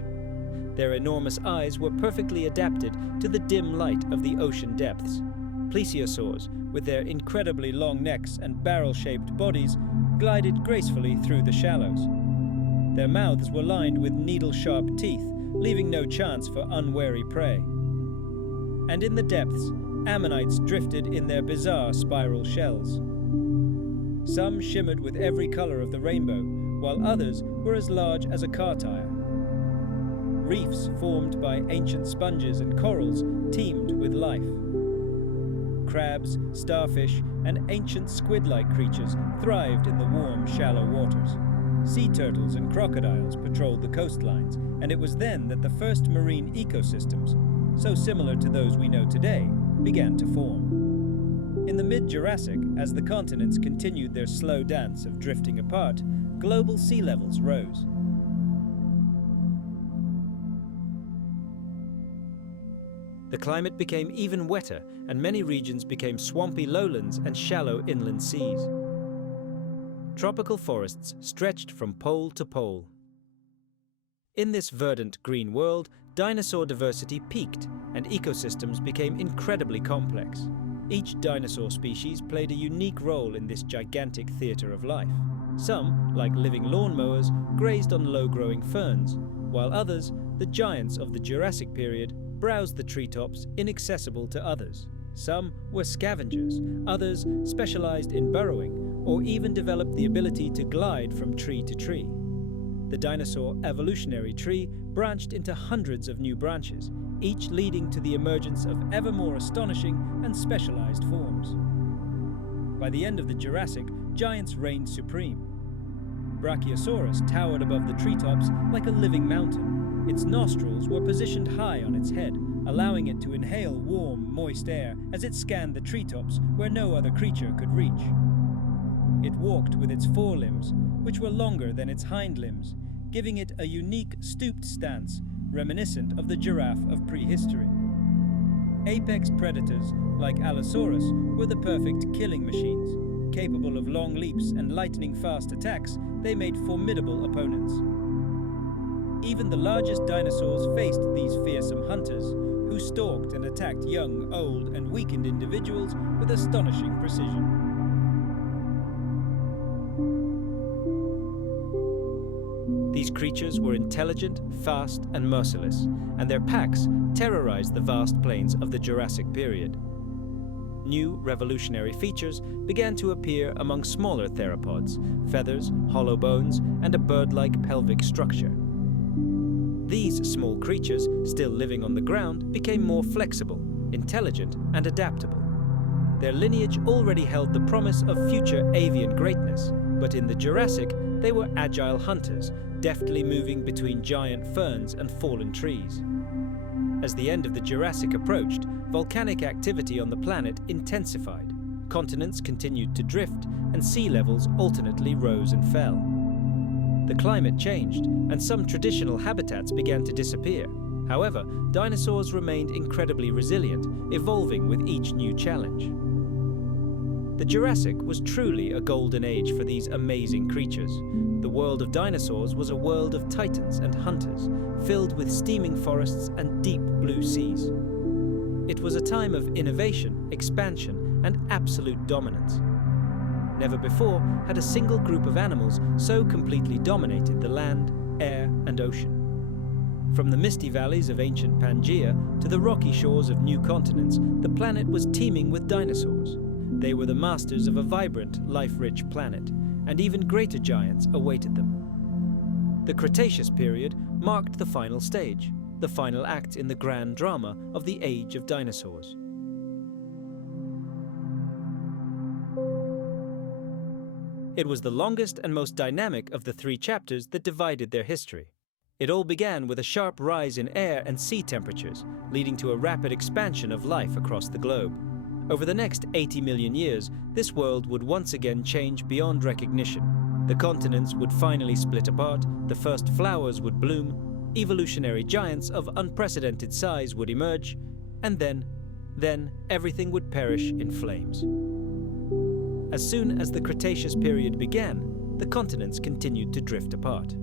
Their enormous eyes were perfectly adapted to the dim light of the ocean depths. Plesiosaurs, with their incredibly long necks and barrel-shaped bodies, glided gracefully through the shallows. Their mouths were lined with needle-sharp teeth, leaving no chance for unwary prey. And in the depths, ammonites drifted in their bizarre spiral shells. Some shimmered with every color of the rainbow, while others were as large as a car tire. Reefs formed by ancient sponges and corals teemed with life. Crabs, starfish, and ancient squid-like creatures thrived in the warm, shallow waters. Sea turtles and crocodiles patrolled the coastlines, and it was then that the first marine ecosystems, so similar to those we know today, began to form. In the mid-Jurassic, as the continents continued their slow dance of drifting apart, global sea levels rose. The climate became even wetter, and many regions became swampy lowlands and shallow inland seas. Tropical forests stretched from pole to pole. In this verdant green world, dinosaur diversity peaked, and ecosystems became incredibly complex. Each dinosaur species played a unique role in this gigantic theater of life. Some, like living lawnmowers, grazed on low-growing ferns, while others, the giants of the Jurassic period, browsed the treetops inaccessible to others. Some were scavengers, others specialized in burrowing, or even developed the ability to glide from tree to tree. The dinosaur evolutionary tree branched into hundreds of new branches, each leading to the emergence of ever more astonishing and specialized forms. By the end of the Jurassic, giants reigned supreme. Brachiosaurus towered above the treetops like a living mountain. Its nostrils were positioned high on its head, allowing it to inhale warm, moist air as it scanned the treetops where no other creature could reach. It walked with its forelimbs, which were longer than its hind limbs, giving it a unique stooped stance, reminiscent of the giraffe of prehistory. Apex predators, like Allosaurus, were the perfect killing machines. Capable of long leaps and lightning-fast attacks, they made formidable opponents. Even the largest dinosaurs faced these fearsome hunters, who stalked and attacked young, old, and weakened individuals with astonishing precision. These creatures were intelligent, fast, and merciless, and their packs terrorized the vast plains of the Jurassic period. New revolutionary features began to appear among smaller theropods: feathers, hollow bones, and a bird-like pelvic structure. These small creatures, still living on the ground, became more flexible, intelligent, and adaptable. Their lineage already held the promise of future avian greatness, but in the Jurassic, they were agile hunters, deftly moving between giant ferns and fallen trees. As the end of the Jurassic approached, volcanic activity on the planet intensified. Continents continued to drift, and sea levels alternately rose and fell. The climate changed, and some traditional habitats began to disappear. However, dinosaurs remained incredibly resilient, evolving with each new challenge. The Jurassic was truly a golden age for these amazing creatures. The world of dinosaurs was a world of titans and hunters, filled with steaming forests and deep blue seas. It was a time of innovation, expansion, and absolute dominance. Never before had a single group of animals so completely dominated the land, air, and ocean. From the misty valleys of ancient Pangaea to the rocky shores of new continents, the planet was teeming with dinosaurs. They were the masters of a vibrant, life-rich planet, and even greater giants awaited them. The Cretaceous period marked the final stage, the final act in the grand drama of the age of dinosaurs. It was the longest and most dynamic of the 3 chapters that divided their history. It all began with a sharp rise in air and sea temperatures, leading to a rapid expansion of life across the globe. Over the next 80 million years, this world would once again change beyond recognition. The continents would finally split apart, the first flowers would bloom, evolutionary giants of unprecedented size would emerge, and then everything would perish in flames. As soon as the Cretaceous period began, the continents continued to drift apart.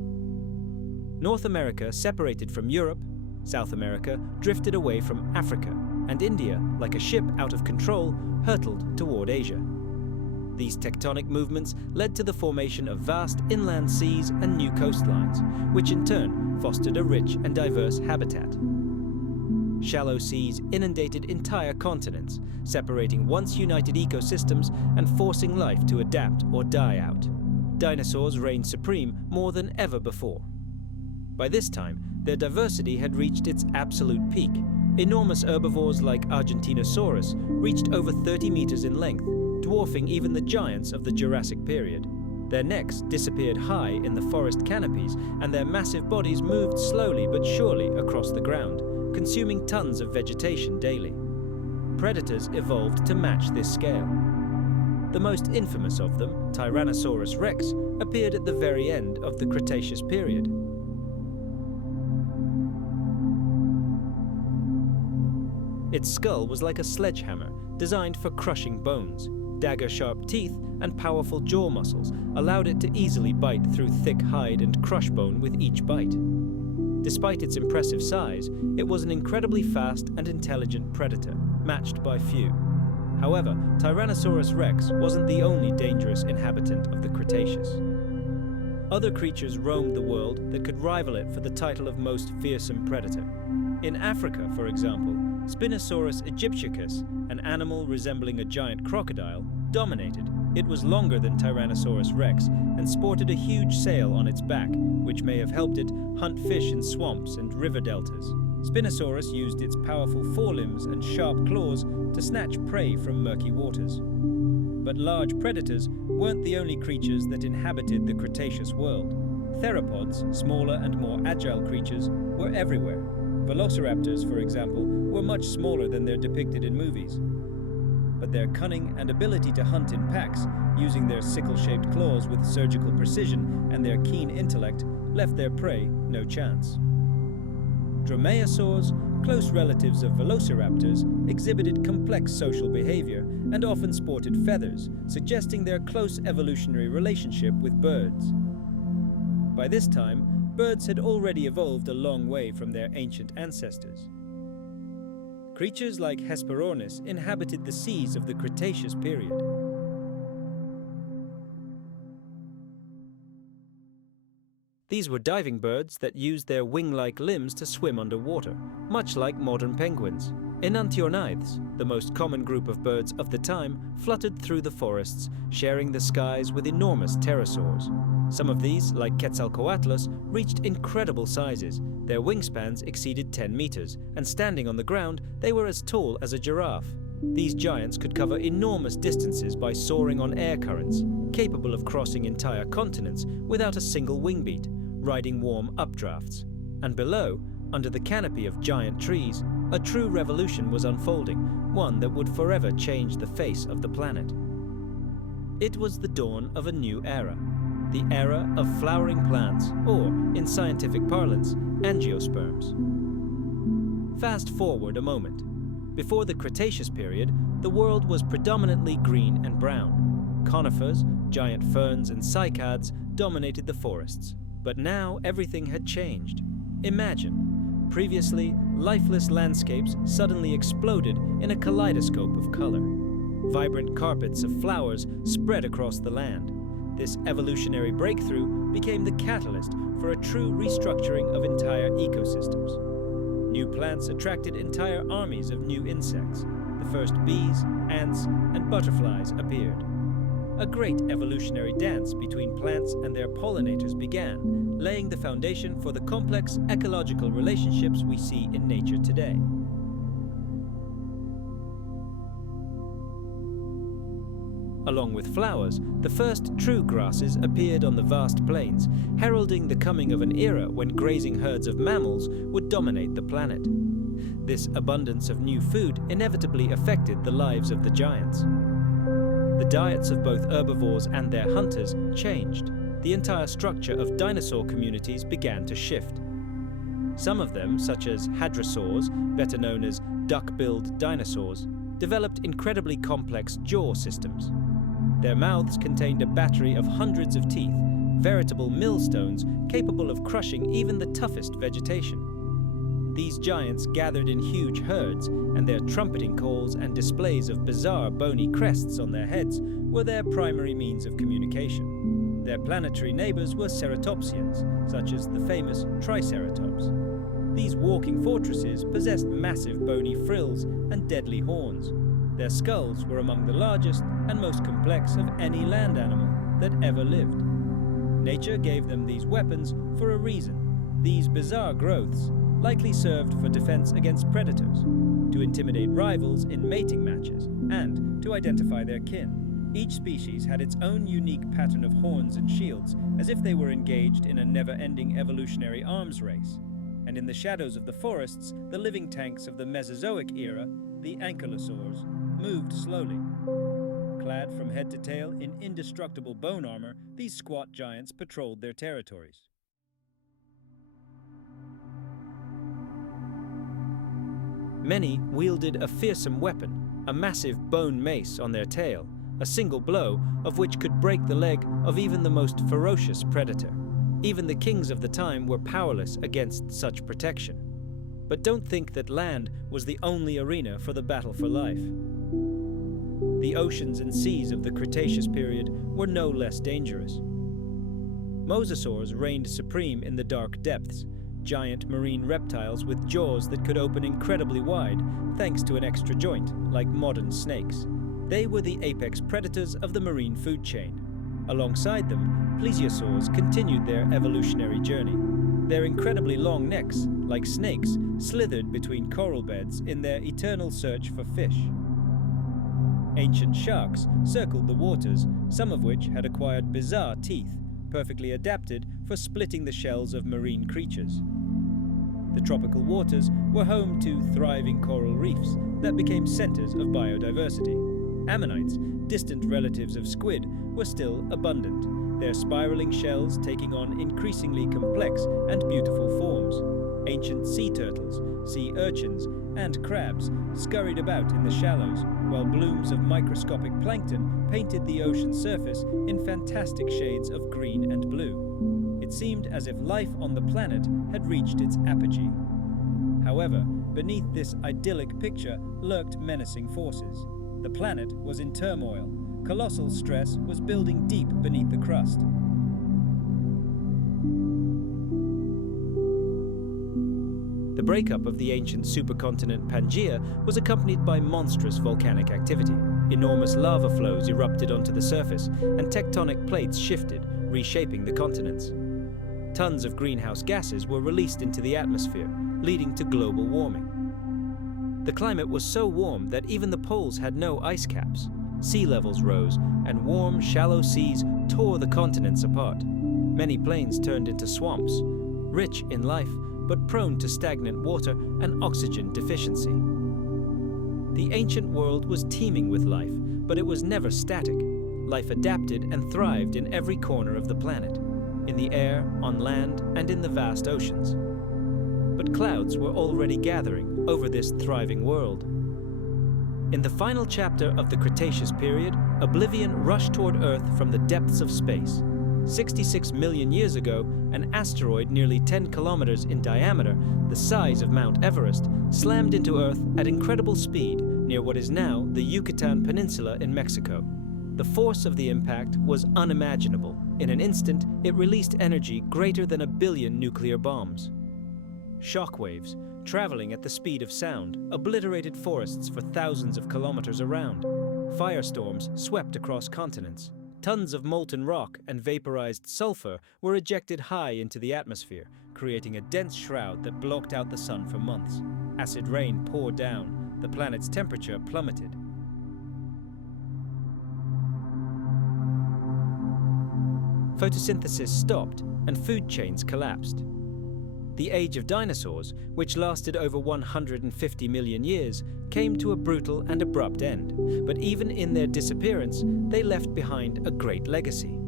North America separated from Europe, South America drifted away from Africa, and India, like a ship out of control, hurtled toward Asia. These tectonic movements led to the formation of vast inland seas and new coastlines, which in turn fostered a rich and diverse habitat. Shallow seas inundated entire continents, separating once united ecosystems and forcing life to adapt or die out. Dinosaurs reigned supreme more than ever before. By this time, their diversity had reached its absolute peak. Enormous herbivores like Argentinosaurus reached over 30 meters in length, dwarfing even the giants of the Jurassic period. Their necks disappeared high in the forest canopies, and their massive bodies moved slowly but surely across the ground, consuming tons of vegetation daily. Predators evolved to match this scale. The most infamous of them, Tyrannosaurus rex, appeared at the very end of the Cretaceous period. Its skull was like a sledgehammer, designed for crushing bones. Dagger-sharp teeth and powerful jaw muscles allowed it to easily bite through thick hide and crush bone with each bite. Despite its impressive size, it was an incredibly fast and intelligent predator, matched by few. However, Tyrannosaurus rex wasn't the only dangerous inhabitant of the Cretaceous. Other creatures roamed the world that could rival it for the title of most fearsome predator. In Africa, for example, Spinosaurus aegyptiacus, an animal resembling a giant crocodile, dominated. It was longer than Tyrannosaurus rex and sported a huge sail on its back, which may have helped it hunt fish in swamps and river deltas. Spinosaurus used its powerful forelimbs and sharp claws to snatch prey from murky waters. But large predators weren't the only creatures that inhabited the Cretaceous world. Theropods, smaller and more agile creatures, were everywhere. Velociraptors, for example, were much smaller than they're depicted in movies. But their cunning and ability to hunt in packs, using their sickle-shaped claws with surgical precision and their keen intellect, left their prey no chance. Dromaeosaurs, close relatives of velociraptors, exhibited complex social behavior and often sported feathers, suggesting their close evolutionary relationship with birds. By this time, birds had already evolved a long way from their ancient ancestors. Creatures like Hesperornis inhabited the seas of the Cretaceous period. These were diving birds that used their wing-like limbs to swim underwater, much like modern penguins. Enantiornithes, the most common group of birds of the time, fluttered through the forests, sharing the skies with enormous pterosaurs. Some of these, like Quetzalcoatlus, reached incredible sizes. Their wingspans exceeded 10 meters, and standing on the ground, they were as tall as a giraffe. These giants could cover enormous distances by soaring on air currents, capable of crossing entire continents without a single wing beat, riding warm updrafts. And below, under the canopy of giant trees, a true revolution was unfolding, one that would forever change the face of the planet. It was the dawn of a new era, the era of flowering plants, or, in scientific parlance, angiosperms. Fast forward a moment. Before the Cretaceous period, the world was predominantly green and brown. Conifers, giant ferns, and cycads dominated the forests. But now everything had changed. Imagine, previously lifeless landscapes suddenly exploded in a kaleidoscope of color. Vibrant carpets of flowers spread across the land. This evolutionary breakthrough became the catalyst for a true restructuring of entire ecosystems. New plants attracted entire armies of new insects. The first bees, ants, and butterflies appeared. A great evolutionary dance between plants and their pollinators began, laying the foundation for the complex ecological relationships we see in nature today. Along with flowers, the first true grasses appeared on the vast plains, heralding the coming of an era when grazing herds of mammals would dominate the planet. This abundance of new food inevitably affected the lives of the giants. The diets of both herbivores and their hunters changed. The entire structure of dinosaur communities began to shift. Some of them, such as hadrosaurs, better known as duck-billed dinosaurs, developed incredibly complex jaw systems. Their mouths contained a battery of hundreds of teeth, veritable millstones capable of crushing even the toughest vegetation. These giants gathered in huge herds, and their trumpeting calls and displays of bizarre bony crests on their heads were their primary means of communication. Their planetary neighbors were ceratopsians, such as the famous Triceratops. These walking fortresses possessed massive bony frills and deadly horns. Their skulls were among the largest and most complex of any land animal that ever lived. Nature gave them these weapons for a reason. These bizarre growths likely served for defense against predators, to intimidate rivals in mating matches, and to identify their kin. Each species had its own unique pattern of horns and shields, as if they were engaged in a never-ending evolutionary arms race. And in the shadows of the forests, the living tanks of the Mesozoic era, the ankylosaurs, moved slowly. Clad from head to tail in indestructible bone armor, these squat giants patrolled their territories. Many wielded a fearsome weapon, a massive bone mace on their tail, a single blow of which could break the leg of even the most ferocious predator. Even the kings of the time were powerless against such protection. But don't think that land was the only arena for the battle for life. The oceans and seas of the Cretaceous period were no less dangerous. Mosasaurs reigned supreme in the dark depths, giant marine reptiles with jaws that could open incredibly wide thanks to an extra joint, like modern snakes. They were the apex predators of the marine food chain. Alongside them, plesiosaurs continued their evolutionary journey. Their incredibly long necks, like snakes, slithered between coral beds in their eternal search for fish. Ancient sharks circled the waters, some of which had acquired bizarre teeth, perfectly adapted for splitting the shells of marine creatures. The tropical waters were home to thriving coral reefs that became centers of biodiversity. Ammonites, distant relatives of squid, were still abundant, their spiraling shells taking on increasingly complex and beautiful forms. Ancient sea turtles, sea urchins, and crabs scurried about in the shallows, while blooms of microscopic plankton painted the ocean surface in fantastic shades of green and blue. It seemed as if life on the planet had reached its apogee. However, beneath this idyllic picture lurked menacing forces. The planet was in turmoil. Colossal stress was building deep beneath the crust. The breakup of the ancient supercontinent Pangaea was accompanied by monstrous volcanic activity. Enormous lava flows erupted onto the surface, and tectonic plates shifted, reshaping the continents. Tons of greenhouse gases were released into the atmosphere, leading to global warming. The climate was so warm that even the poles had no ice caps. Sea levels rose, and warm, shallow seas tore the continents apart. Many plains turned into swamps, rich in life, but prone to stagnant water and oxygen deficiency. The ancient world was teeming with life, but it was never static. Life adapted and thrived in every corner of the planet, in the air, on land, and in the vast oceans. But clouds were already gathering over this thriving world. In the final chapter of the Cretaceous period, oblivion rushed toward Earth from the depths of space. 66 million years ago, an asteroid nearly 10 kilometers in diameter, the size of Mount Everest, slammed into Earth at incredible speed near what is now the Yucatan Peninsula in Mexico. The force of the impact was unimaginable. In an instant, it released energy greater than 1 billion nuclear bombs. Shockwaves, traveling at the speed of sound, obliterated forests for thousands of kilometers around. Firestorms swept across continents. Tons of molten rock and vaporized sulfur were ejected high into the atmosphere, creating a dense shroud that blocked out the sun for months. Acid rain poured down. The planet's temperature plummeted. Photosynthesis stopped and food chains collapsed. The age of dinosaurs, which lasted over 150 million years, came to a brutal and abrupt end. But even in their disappearance, they left behind a great legacy.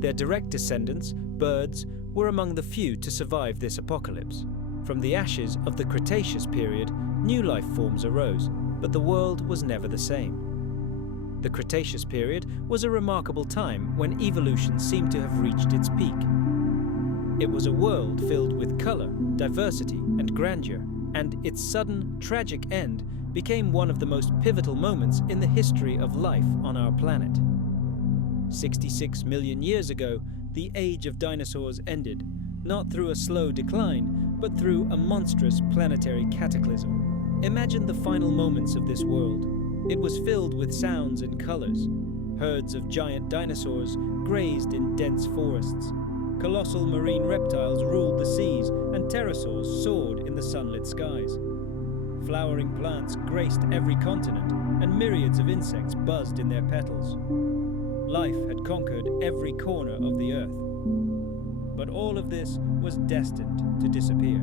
Their direct descendants, birds, were among the few to survive this apocalypse. From the ashes of the Cretaceous period, new life forms arose, but the world was never the same. The Cretaceous period was a remarkable time when evolution seemed to have reached its peak. It was a world filled with color, diversity, and grandeur, and its sudden, tragic end became one of the most pivotal moments in the history of life on our planet. 66 million years ago, the age of dinosaurs ended, not through a slow decline, but through a monstrous planetary cataclysm. Imagine the final moments of this world. It was filled with sounds and colors. Herds of giant dinosaurs grazed in dense forests. Colossal marine reptiles ruled the seas, and pterosaurs soared in the sunlit skies. Flowering plants graced every continent, and myriads of insects buzzed in their petals. Life had conquered every corner of the earth. But all of this was destined to disappear.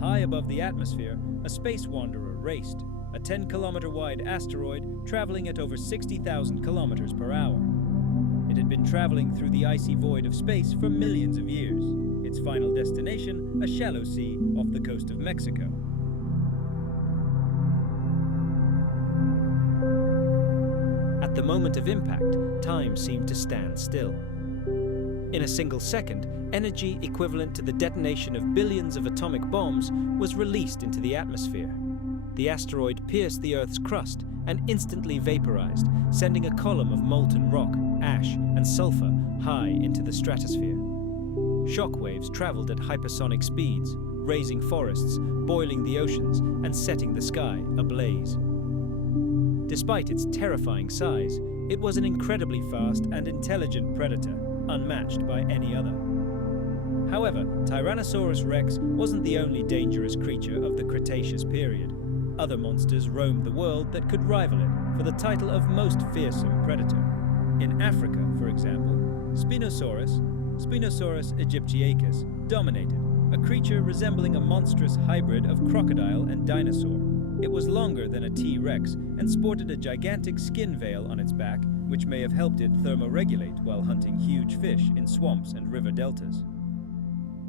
High above the atmosphere, a space wanderer raced, a 10-kilometer-wide asteroid traveling at over 60,000 kilometers per hour. It had been traveling through the icy void of space for millions of years. Its final destination, a shallow sea off the coast of Mexico. At the moment of impact, time seemed to stand still. In a single second, energy equivalent to the detonation of billions of atomic bombs was released into the atmosphere. The asteroid pierced the Earth's crust and instantly vaporized, sending a column of molten rock, ash, and sulfur high into the stratosphere. Shockwaves traveled at hypersonic speeds, razing forests, boiling the oceans, and setting the sky ablaze. Despite its terrifying size, it was an incredibly fast and intelligent predator, unmatched by any other. However, Tyrannosaurus rex wasn't the only dangerous creature of the Cretaceous period. Other monsters roamed the world that could rival it for the title of most fearsome predator. In Africa, for example, Spinosaurus aegyptiacus, dominated, a creature resembling a monstrous hybrid of crocodile and dinosaur. It was longer than a T-Rex and sported a gigantic skin veil on its back, which may have helped it thermoregulate while hunting huge fish in swamps and river deltas.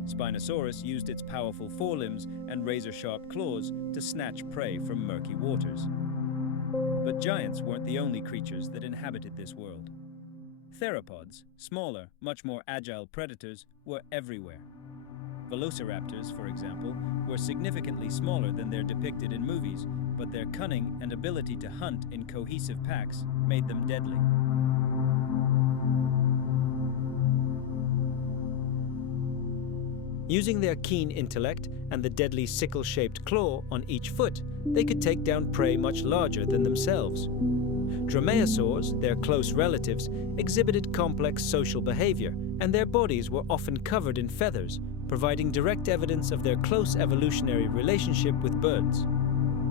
Spinosaurus used its powerful forelimbs and razor-sharp claws to snatch prey from murky waters. But giants weren't the only creatures that inhabited this world. Theropods, smaller, much more agile predators, were everywhere. Velociraptors, for example, were significantly smaller than they're depicted in movies, but their cunning and ability to hunt in cohesive packs made them deadly. Using their keen intellect and the deadly sickle-shaped claw on each foot, they could take down prey much larger than themselves. Dromaeosaurs, their close relatives, exhibited complex social behavior, and their bodies were often covered in feathers, providing direct evidence of their close evolutionary relationship with birds.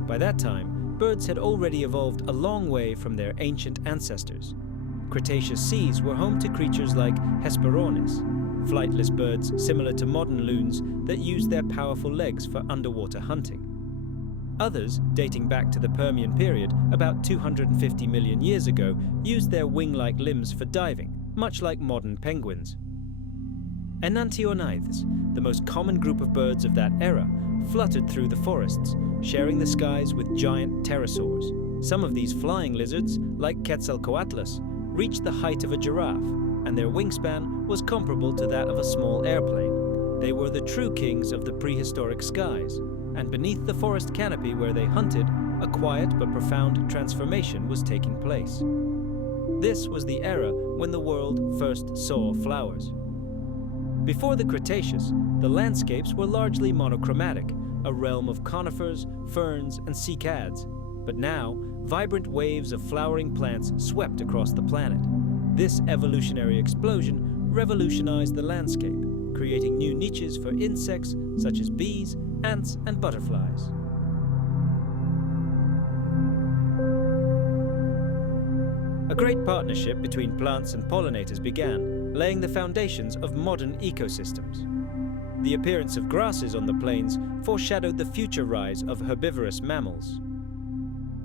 By that time, birds had already evolved a long way from their ancient ancestors. Cretaceous seas were home to creatures like Hesperornis, flightless birds similar to modern loons that used their powerful legs for underwater hunting. Others, dating back to the Permian period, about 250 million years ago, used their wing-like limbs for diving, much like modern penguins. Enantiornithes, the most common group of birds of that era, fluttered through the forests, sharing the skies with giant pterosaurs. Some of these flying lizards, like Quetzalcoatlus, reached the height of a giraffe, and their wingspan was comparable to that of a small airplane. They were the true kings of the prehistoric skies, and beneath the forest canopy where they hunted, a quiet but profound transformation was taking place. This was the era when the world first saw flowers. Before the Cretaceous, the landscapes were largely monochromatic, a realm of conifers, ferns, and cycads. But now, vibrant waves of flowering plants swept across the planet. This evolutionary explosion revolutionized the landscape, creating new niches for insects such as bees, ants, and butterflies. A great partnership between plants and pollinators began, laying the foundations of modern ecosystems. The appearance of grasses on the plains foreshadowed the future rise of herbivorous mammals.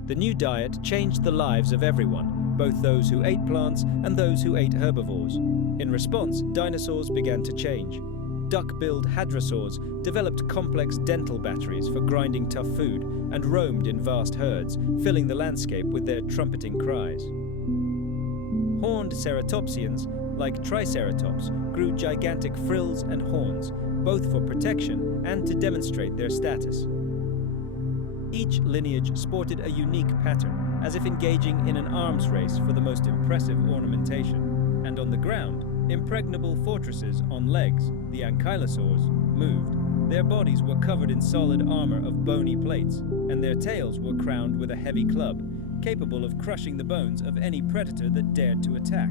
The new diet changed the lives of everyone, both those who ate plants and those who ate herbivores. In response, dinosaurs began to change. Duck-billed hadrosaurs developed complex dental batteries for grinding tough food and roamed in vast herds, filling the landscape with their trumpeting cries. Horned ceratopsians, like Triceratops, grew gigantic frills and horns, both for protection and to demonstrate their status. Each lineage sported a unique pattern, as if engaging in an arms race for the most impressive ornamentation. And on the ground, impregnable fortresses on legs, the ankylosaurs, moved. Their bodies were covered in solid armor of bony plates, and their tails were crowned with a heavy club, capable of crushing the bones of any predator that dared to attack.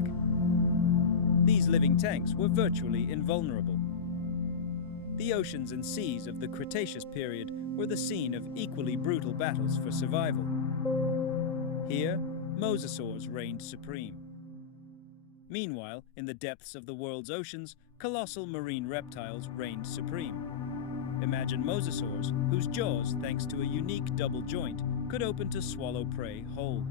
These living tanks were virtually invulnerable. The oceans and seas of the Cretaceous period were the scene of equally brutal battles for survival. Here, mosasaurs reigned supreme. Meanwhile, in the depths of the world's oceans, colossal marine reptiles reigned supreme. Imagine mosasaurs, whose jaws, thanks to a unique double joint, could open to swallow prey whole.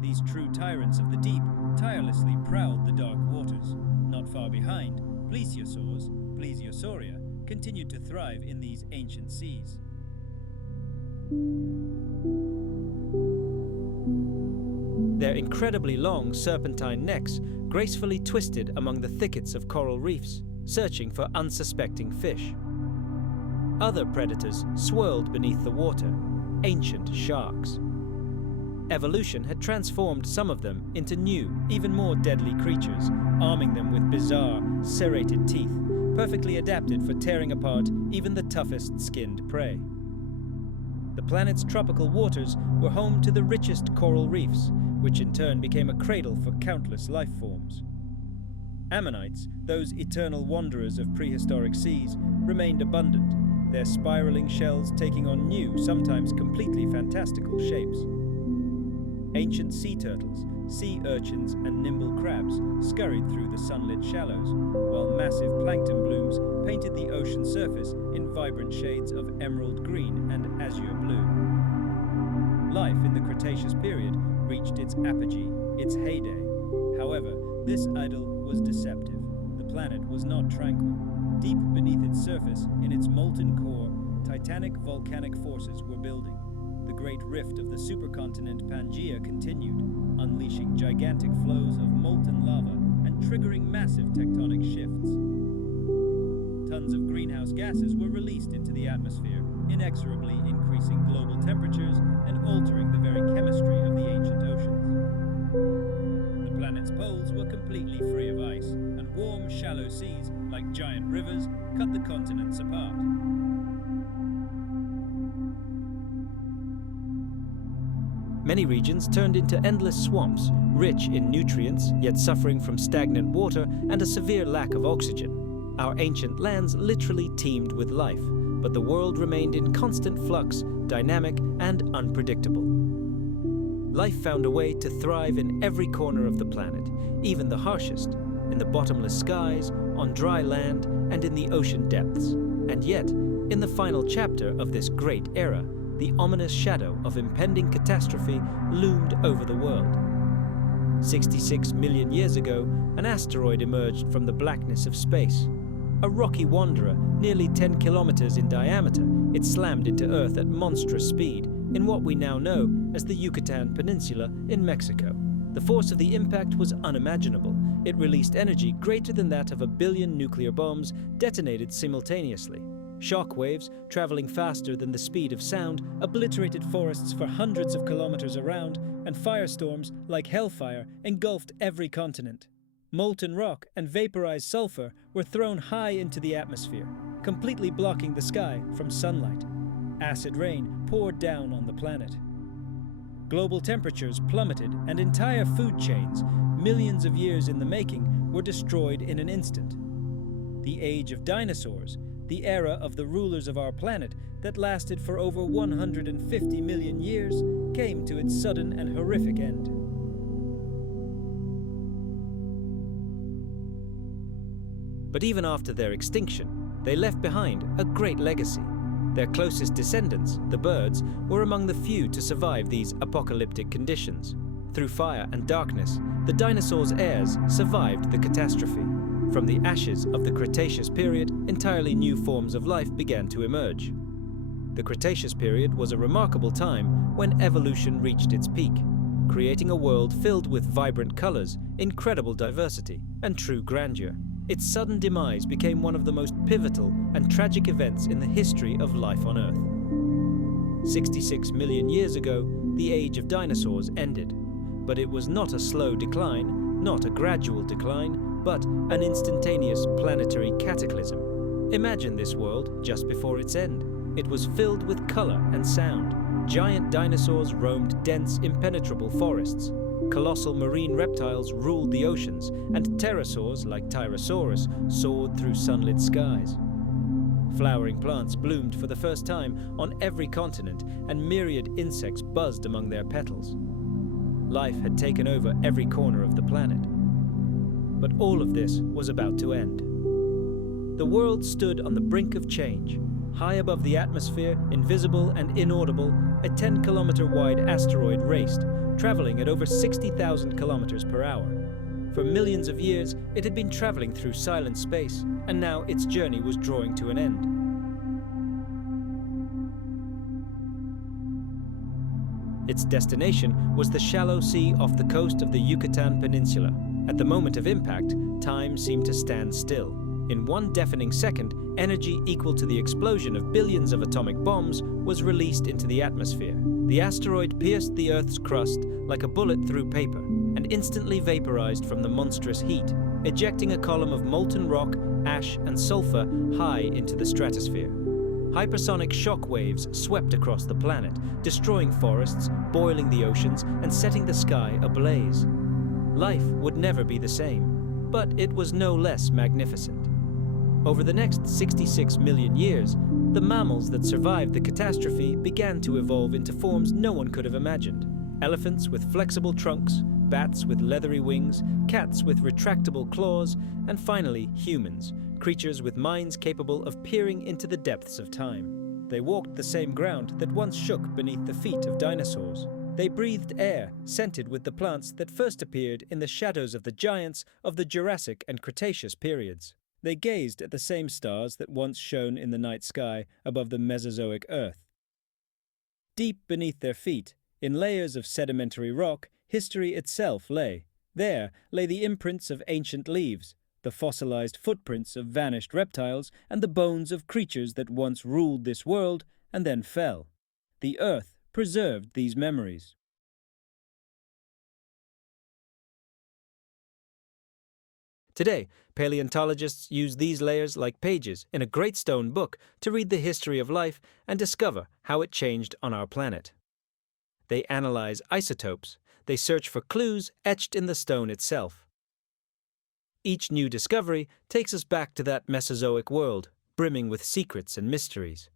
These true tyrants of the deep tirelessly prowled the dark waters. Not far behind, plesiosaurs, Plesiosauria, continued to thrive in these ancient seas. Their incredibly long serpentine necks gracefully twisted among the thickets of coral reefs, searching for unsuspecting fish. Other predators swirled beneath the water, ancient sharks. Evolution had transformed some of them into new, even more deadly creatures, arming them with bizarre, serrated teeth, perfectly adapted for tearing apart even the toughest skinned prey. The planet's tropical waters were home to the richest coral reefs, which in turn became a cradle for countless life forms. Ammonites, those eternal wanderers of prehistoric seas, remained abundant, their spiraling shells taking on new, sometimes completely fantastical shapes. Ancient sea turtles, sea urchins, and nimble crabs scurried through the sunlit shallows, while massive plankton blooms painted the ocean surface in vibrant shades of emerald green and azure blue. Life in the Cretaceous period reached its apogee, its heyday. However, this idyll was deceptive. The planet was not tranquil. Deep beneath its surface, in its molten core, titanic volcanic forces were building. The great rift of the supercontinent Pangaea continued, unleashing gigantic flows of molten lava and triggering massive tectonic shifts. Tons of greenhouse gases were released into the atmosphere, inexorably increasing global temperatures and altering the very chemistry of the ancient oceans. The planet's poles were completely free of ice, and warm, shallow seas, like giant rivers, cut the continents apart. Many regions turned into endless swamps, rich in nutrients, yet suffering from stagnant water and a severe lack of oxygen. Our ancient lands literally teemed with life, but the world remained in constant flux, dynamic and unpredictable. Life found a way to thrive in every corner of the planet, even the harshest, in the bottomless skies, on dry land, and in the ocean depths. And yet, in the final chapter of this great era, the ominous shadow of impending catastrophe loomed over the world. 66 million years ago, an asteroid emerged from the blackness of space. A rocky wanderer, nearly 10 kilometers in diameter, it slammed into Earth at monstrous speed in what we now know as the Yucatan Peninsula in Mexico. The force of the impact was unimaginable. It released energy greater than that of 1 billion nuclear bombs detonated simultaneously. Shock waves, traveling faster than the speed of sound, obliterated forests for hundreds of kilometers around and firestorms like hellfire engulfed every continent. Molten rock and vaporized sulfur were thrown high into the atmosphere, completely blocking the sky from sunlight. Acid rain poured down on the planet. Global temperatures plummeted and entire food chains, millions of years in the making, were destroyed in an instant. The age of dinosaurs, the era of the rulers of our planet that lasted for over 150 million years, came to its sudden and horrific end. But even after their extinction, they left behind a great legacy. Their closest descendants, the birds, were among the few to survive these apocalyptic conditions. Through fire and darkness, the dinosaurs' heirs survived the catastrophe. From the ashes of the Cretaceous period, entirely new forms of life began to emerge. The Cretaceous period was a remarkable time when evolution reached its peak, creating a world filled with vibrant colors, incredible diversity, and true grandeur. Its sudden demise became one of the most pivotal and tragic events in the history of life on Earth. 66 million years ago, the age of dinosaurs ended. But it was not a slow decline, not a gradual decline, but an instantaneous planetary cataclysm. Imagine this world just before its end. It was filled with color and sound. Giant dinosaurs roamed dense, impenetrable forests. Colossal marine reptiles ruled the oceans, and pterosaurs like Tyrannosaurus soared through sunlit skies. Flowering plants bloomed for the first time on every continent, and myriad insects buzzed among their petals. Life had taken over every corner of the planet. But all of this was about to end. The world stood on the brink of change. High above the atmosphere, invisible and inaudible, a 10-kilometer-wide asteroid raced, traveling at over 60,000 kilometers per hour. For millions of years, it had been traveling through silent space, and now its journey was drawing to an end. Its destination was the shallow sea off the coast of the Yucatan Peninsula. At the moment of impact, time seemed to stand still. In one deafening second, energy equal to the explosion of billions of atomic bombs was released into the atmosphere. The asteroid pierced the Earth's crust like a bullet through paper and instantly vaporized from the monstrous heat, ejecting a column of molten rock, ash, and sulfur high into the stratosphere. Hypersonic shock waves swept across the planet, destroying forests, boiling the oceans, and setting the sky ablaze. Life would never be the same, but it was no less magnificent. Over the next 66 million years, the mammals that survived the catastrophe began to evolve into forms no one could have imagined. Elephants with flexible trunks, bats with leathery wings, cats with retractable claws, and finally humans, creatures with minds capable of peering into the depths of time. They walked the same ground that once shook beneath the feet of dinosaurs. They breathed air scented with the plants that first appeared in the shadows of the giants of the Jurassic and Cretaceous periods. They gazed at the same stars that once shone in the night sky above the Mesozoic Earth. Deep beneath their feet, in layers of sedimentary rock, history itself lay. There lay the imprints of ancient leaves, the fossilized footprints of vanished reptiles, and the bones of creatures that once ruled this world and then fell. The Earth preserved these memories. Today, paleontologists use these layers like pages in a great stone book to read the history of life and discover how it changed on our planet. They analyze isotopes. They search for clues etched in the stone itself. Each new discovery takes us back to that Mesozoic world, brimming with secrets and mysteries.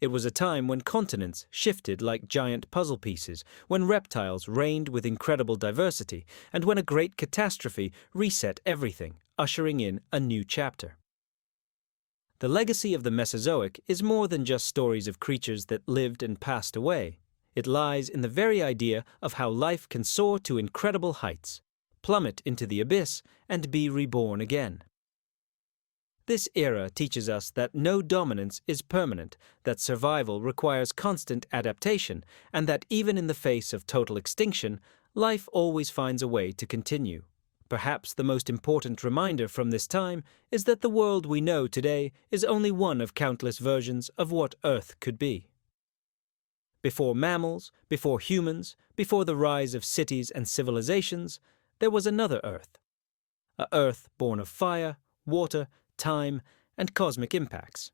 It was a time when continents shifted like giant puzzle pieces, when reptiles reigned with incredible diversity, and when a great catastrophe reset everything, ushering in a new chapter. The legacy of the Mesozoic is more than just stories of creatures that lived and passed away. It lies in the very idea of how life can soar to incredible heights, plummet into the abyss, and be reborn again. This era teaches us that no dominance is permanent, that survival requires constant adaptation, and that even in the face of total extinction, life always finds a way to continue. Perhaps the most important reminder from this time is that the world we know today is only one of countless versions of what Earth could be. Before mammals, before humans, before the rise of cities and civilizations, there was another Earth. A Earth born of fire, water, time, and cosmic impacts.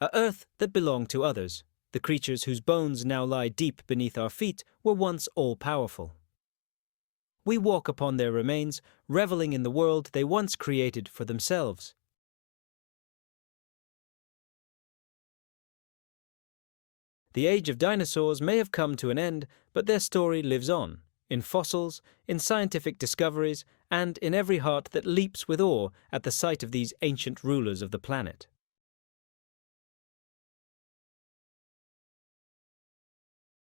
A Earth that belonged to others. The creatures whose bones now lie deep beneath our feet were once all-powerful. We walk upon their remains, reveling in the world they once created for themselves. The age of dinosaurs may have come to an end, but their story lives on, in fossils, in scientific discoveries, and in every heart that leaps with awe at the sight of these ancient rulers of the planet.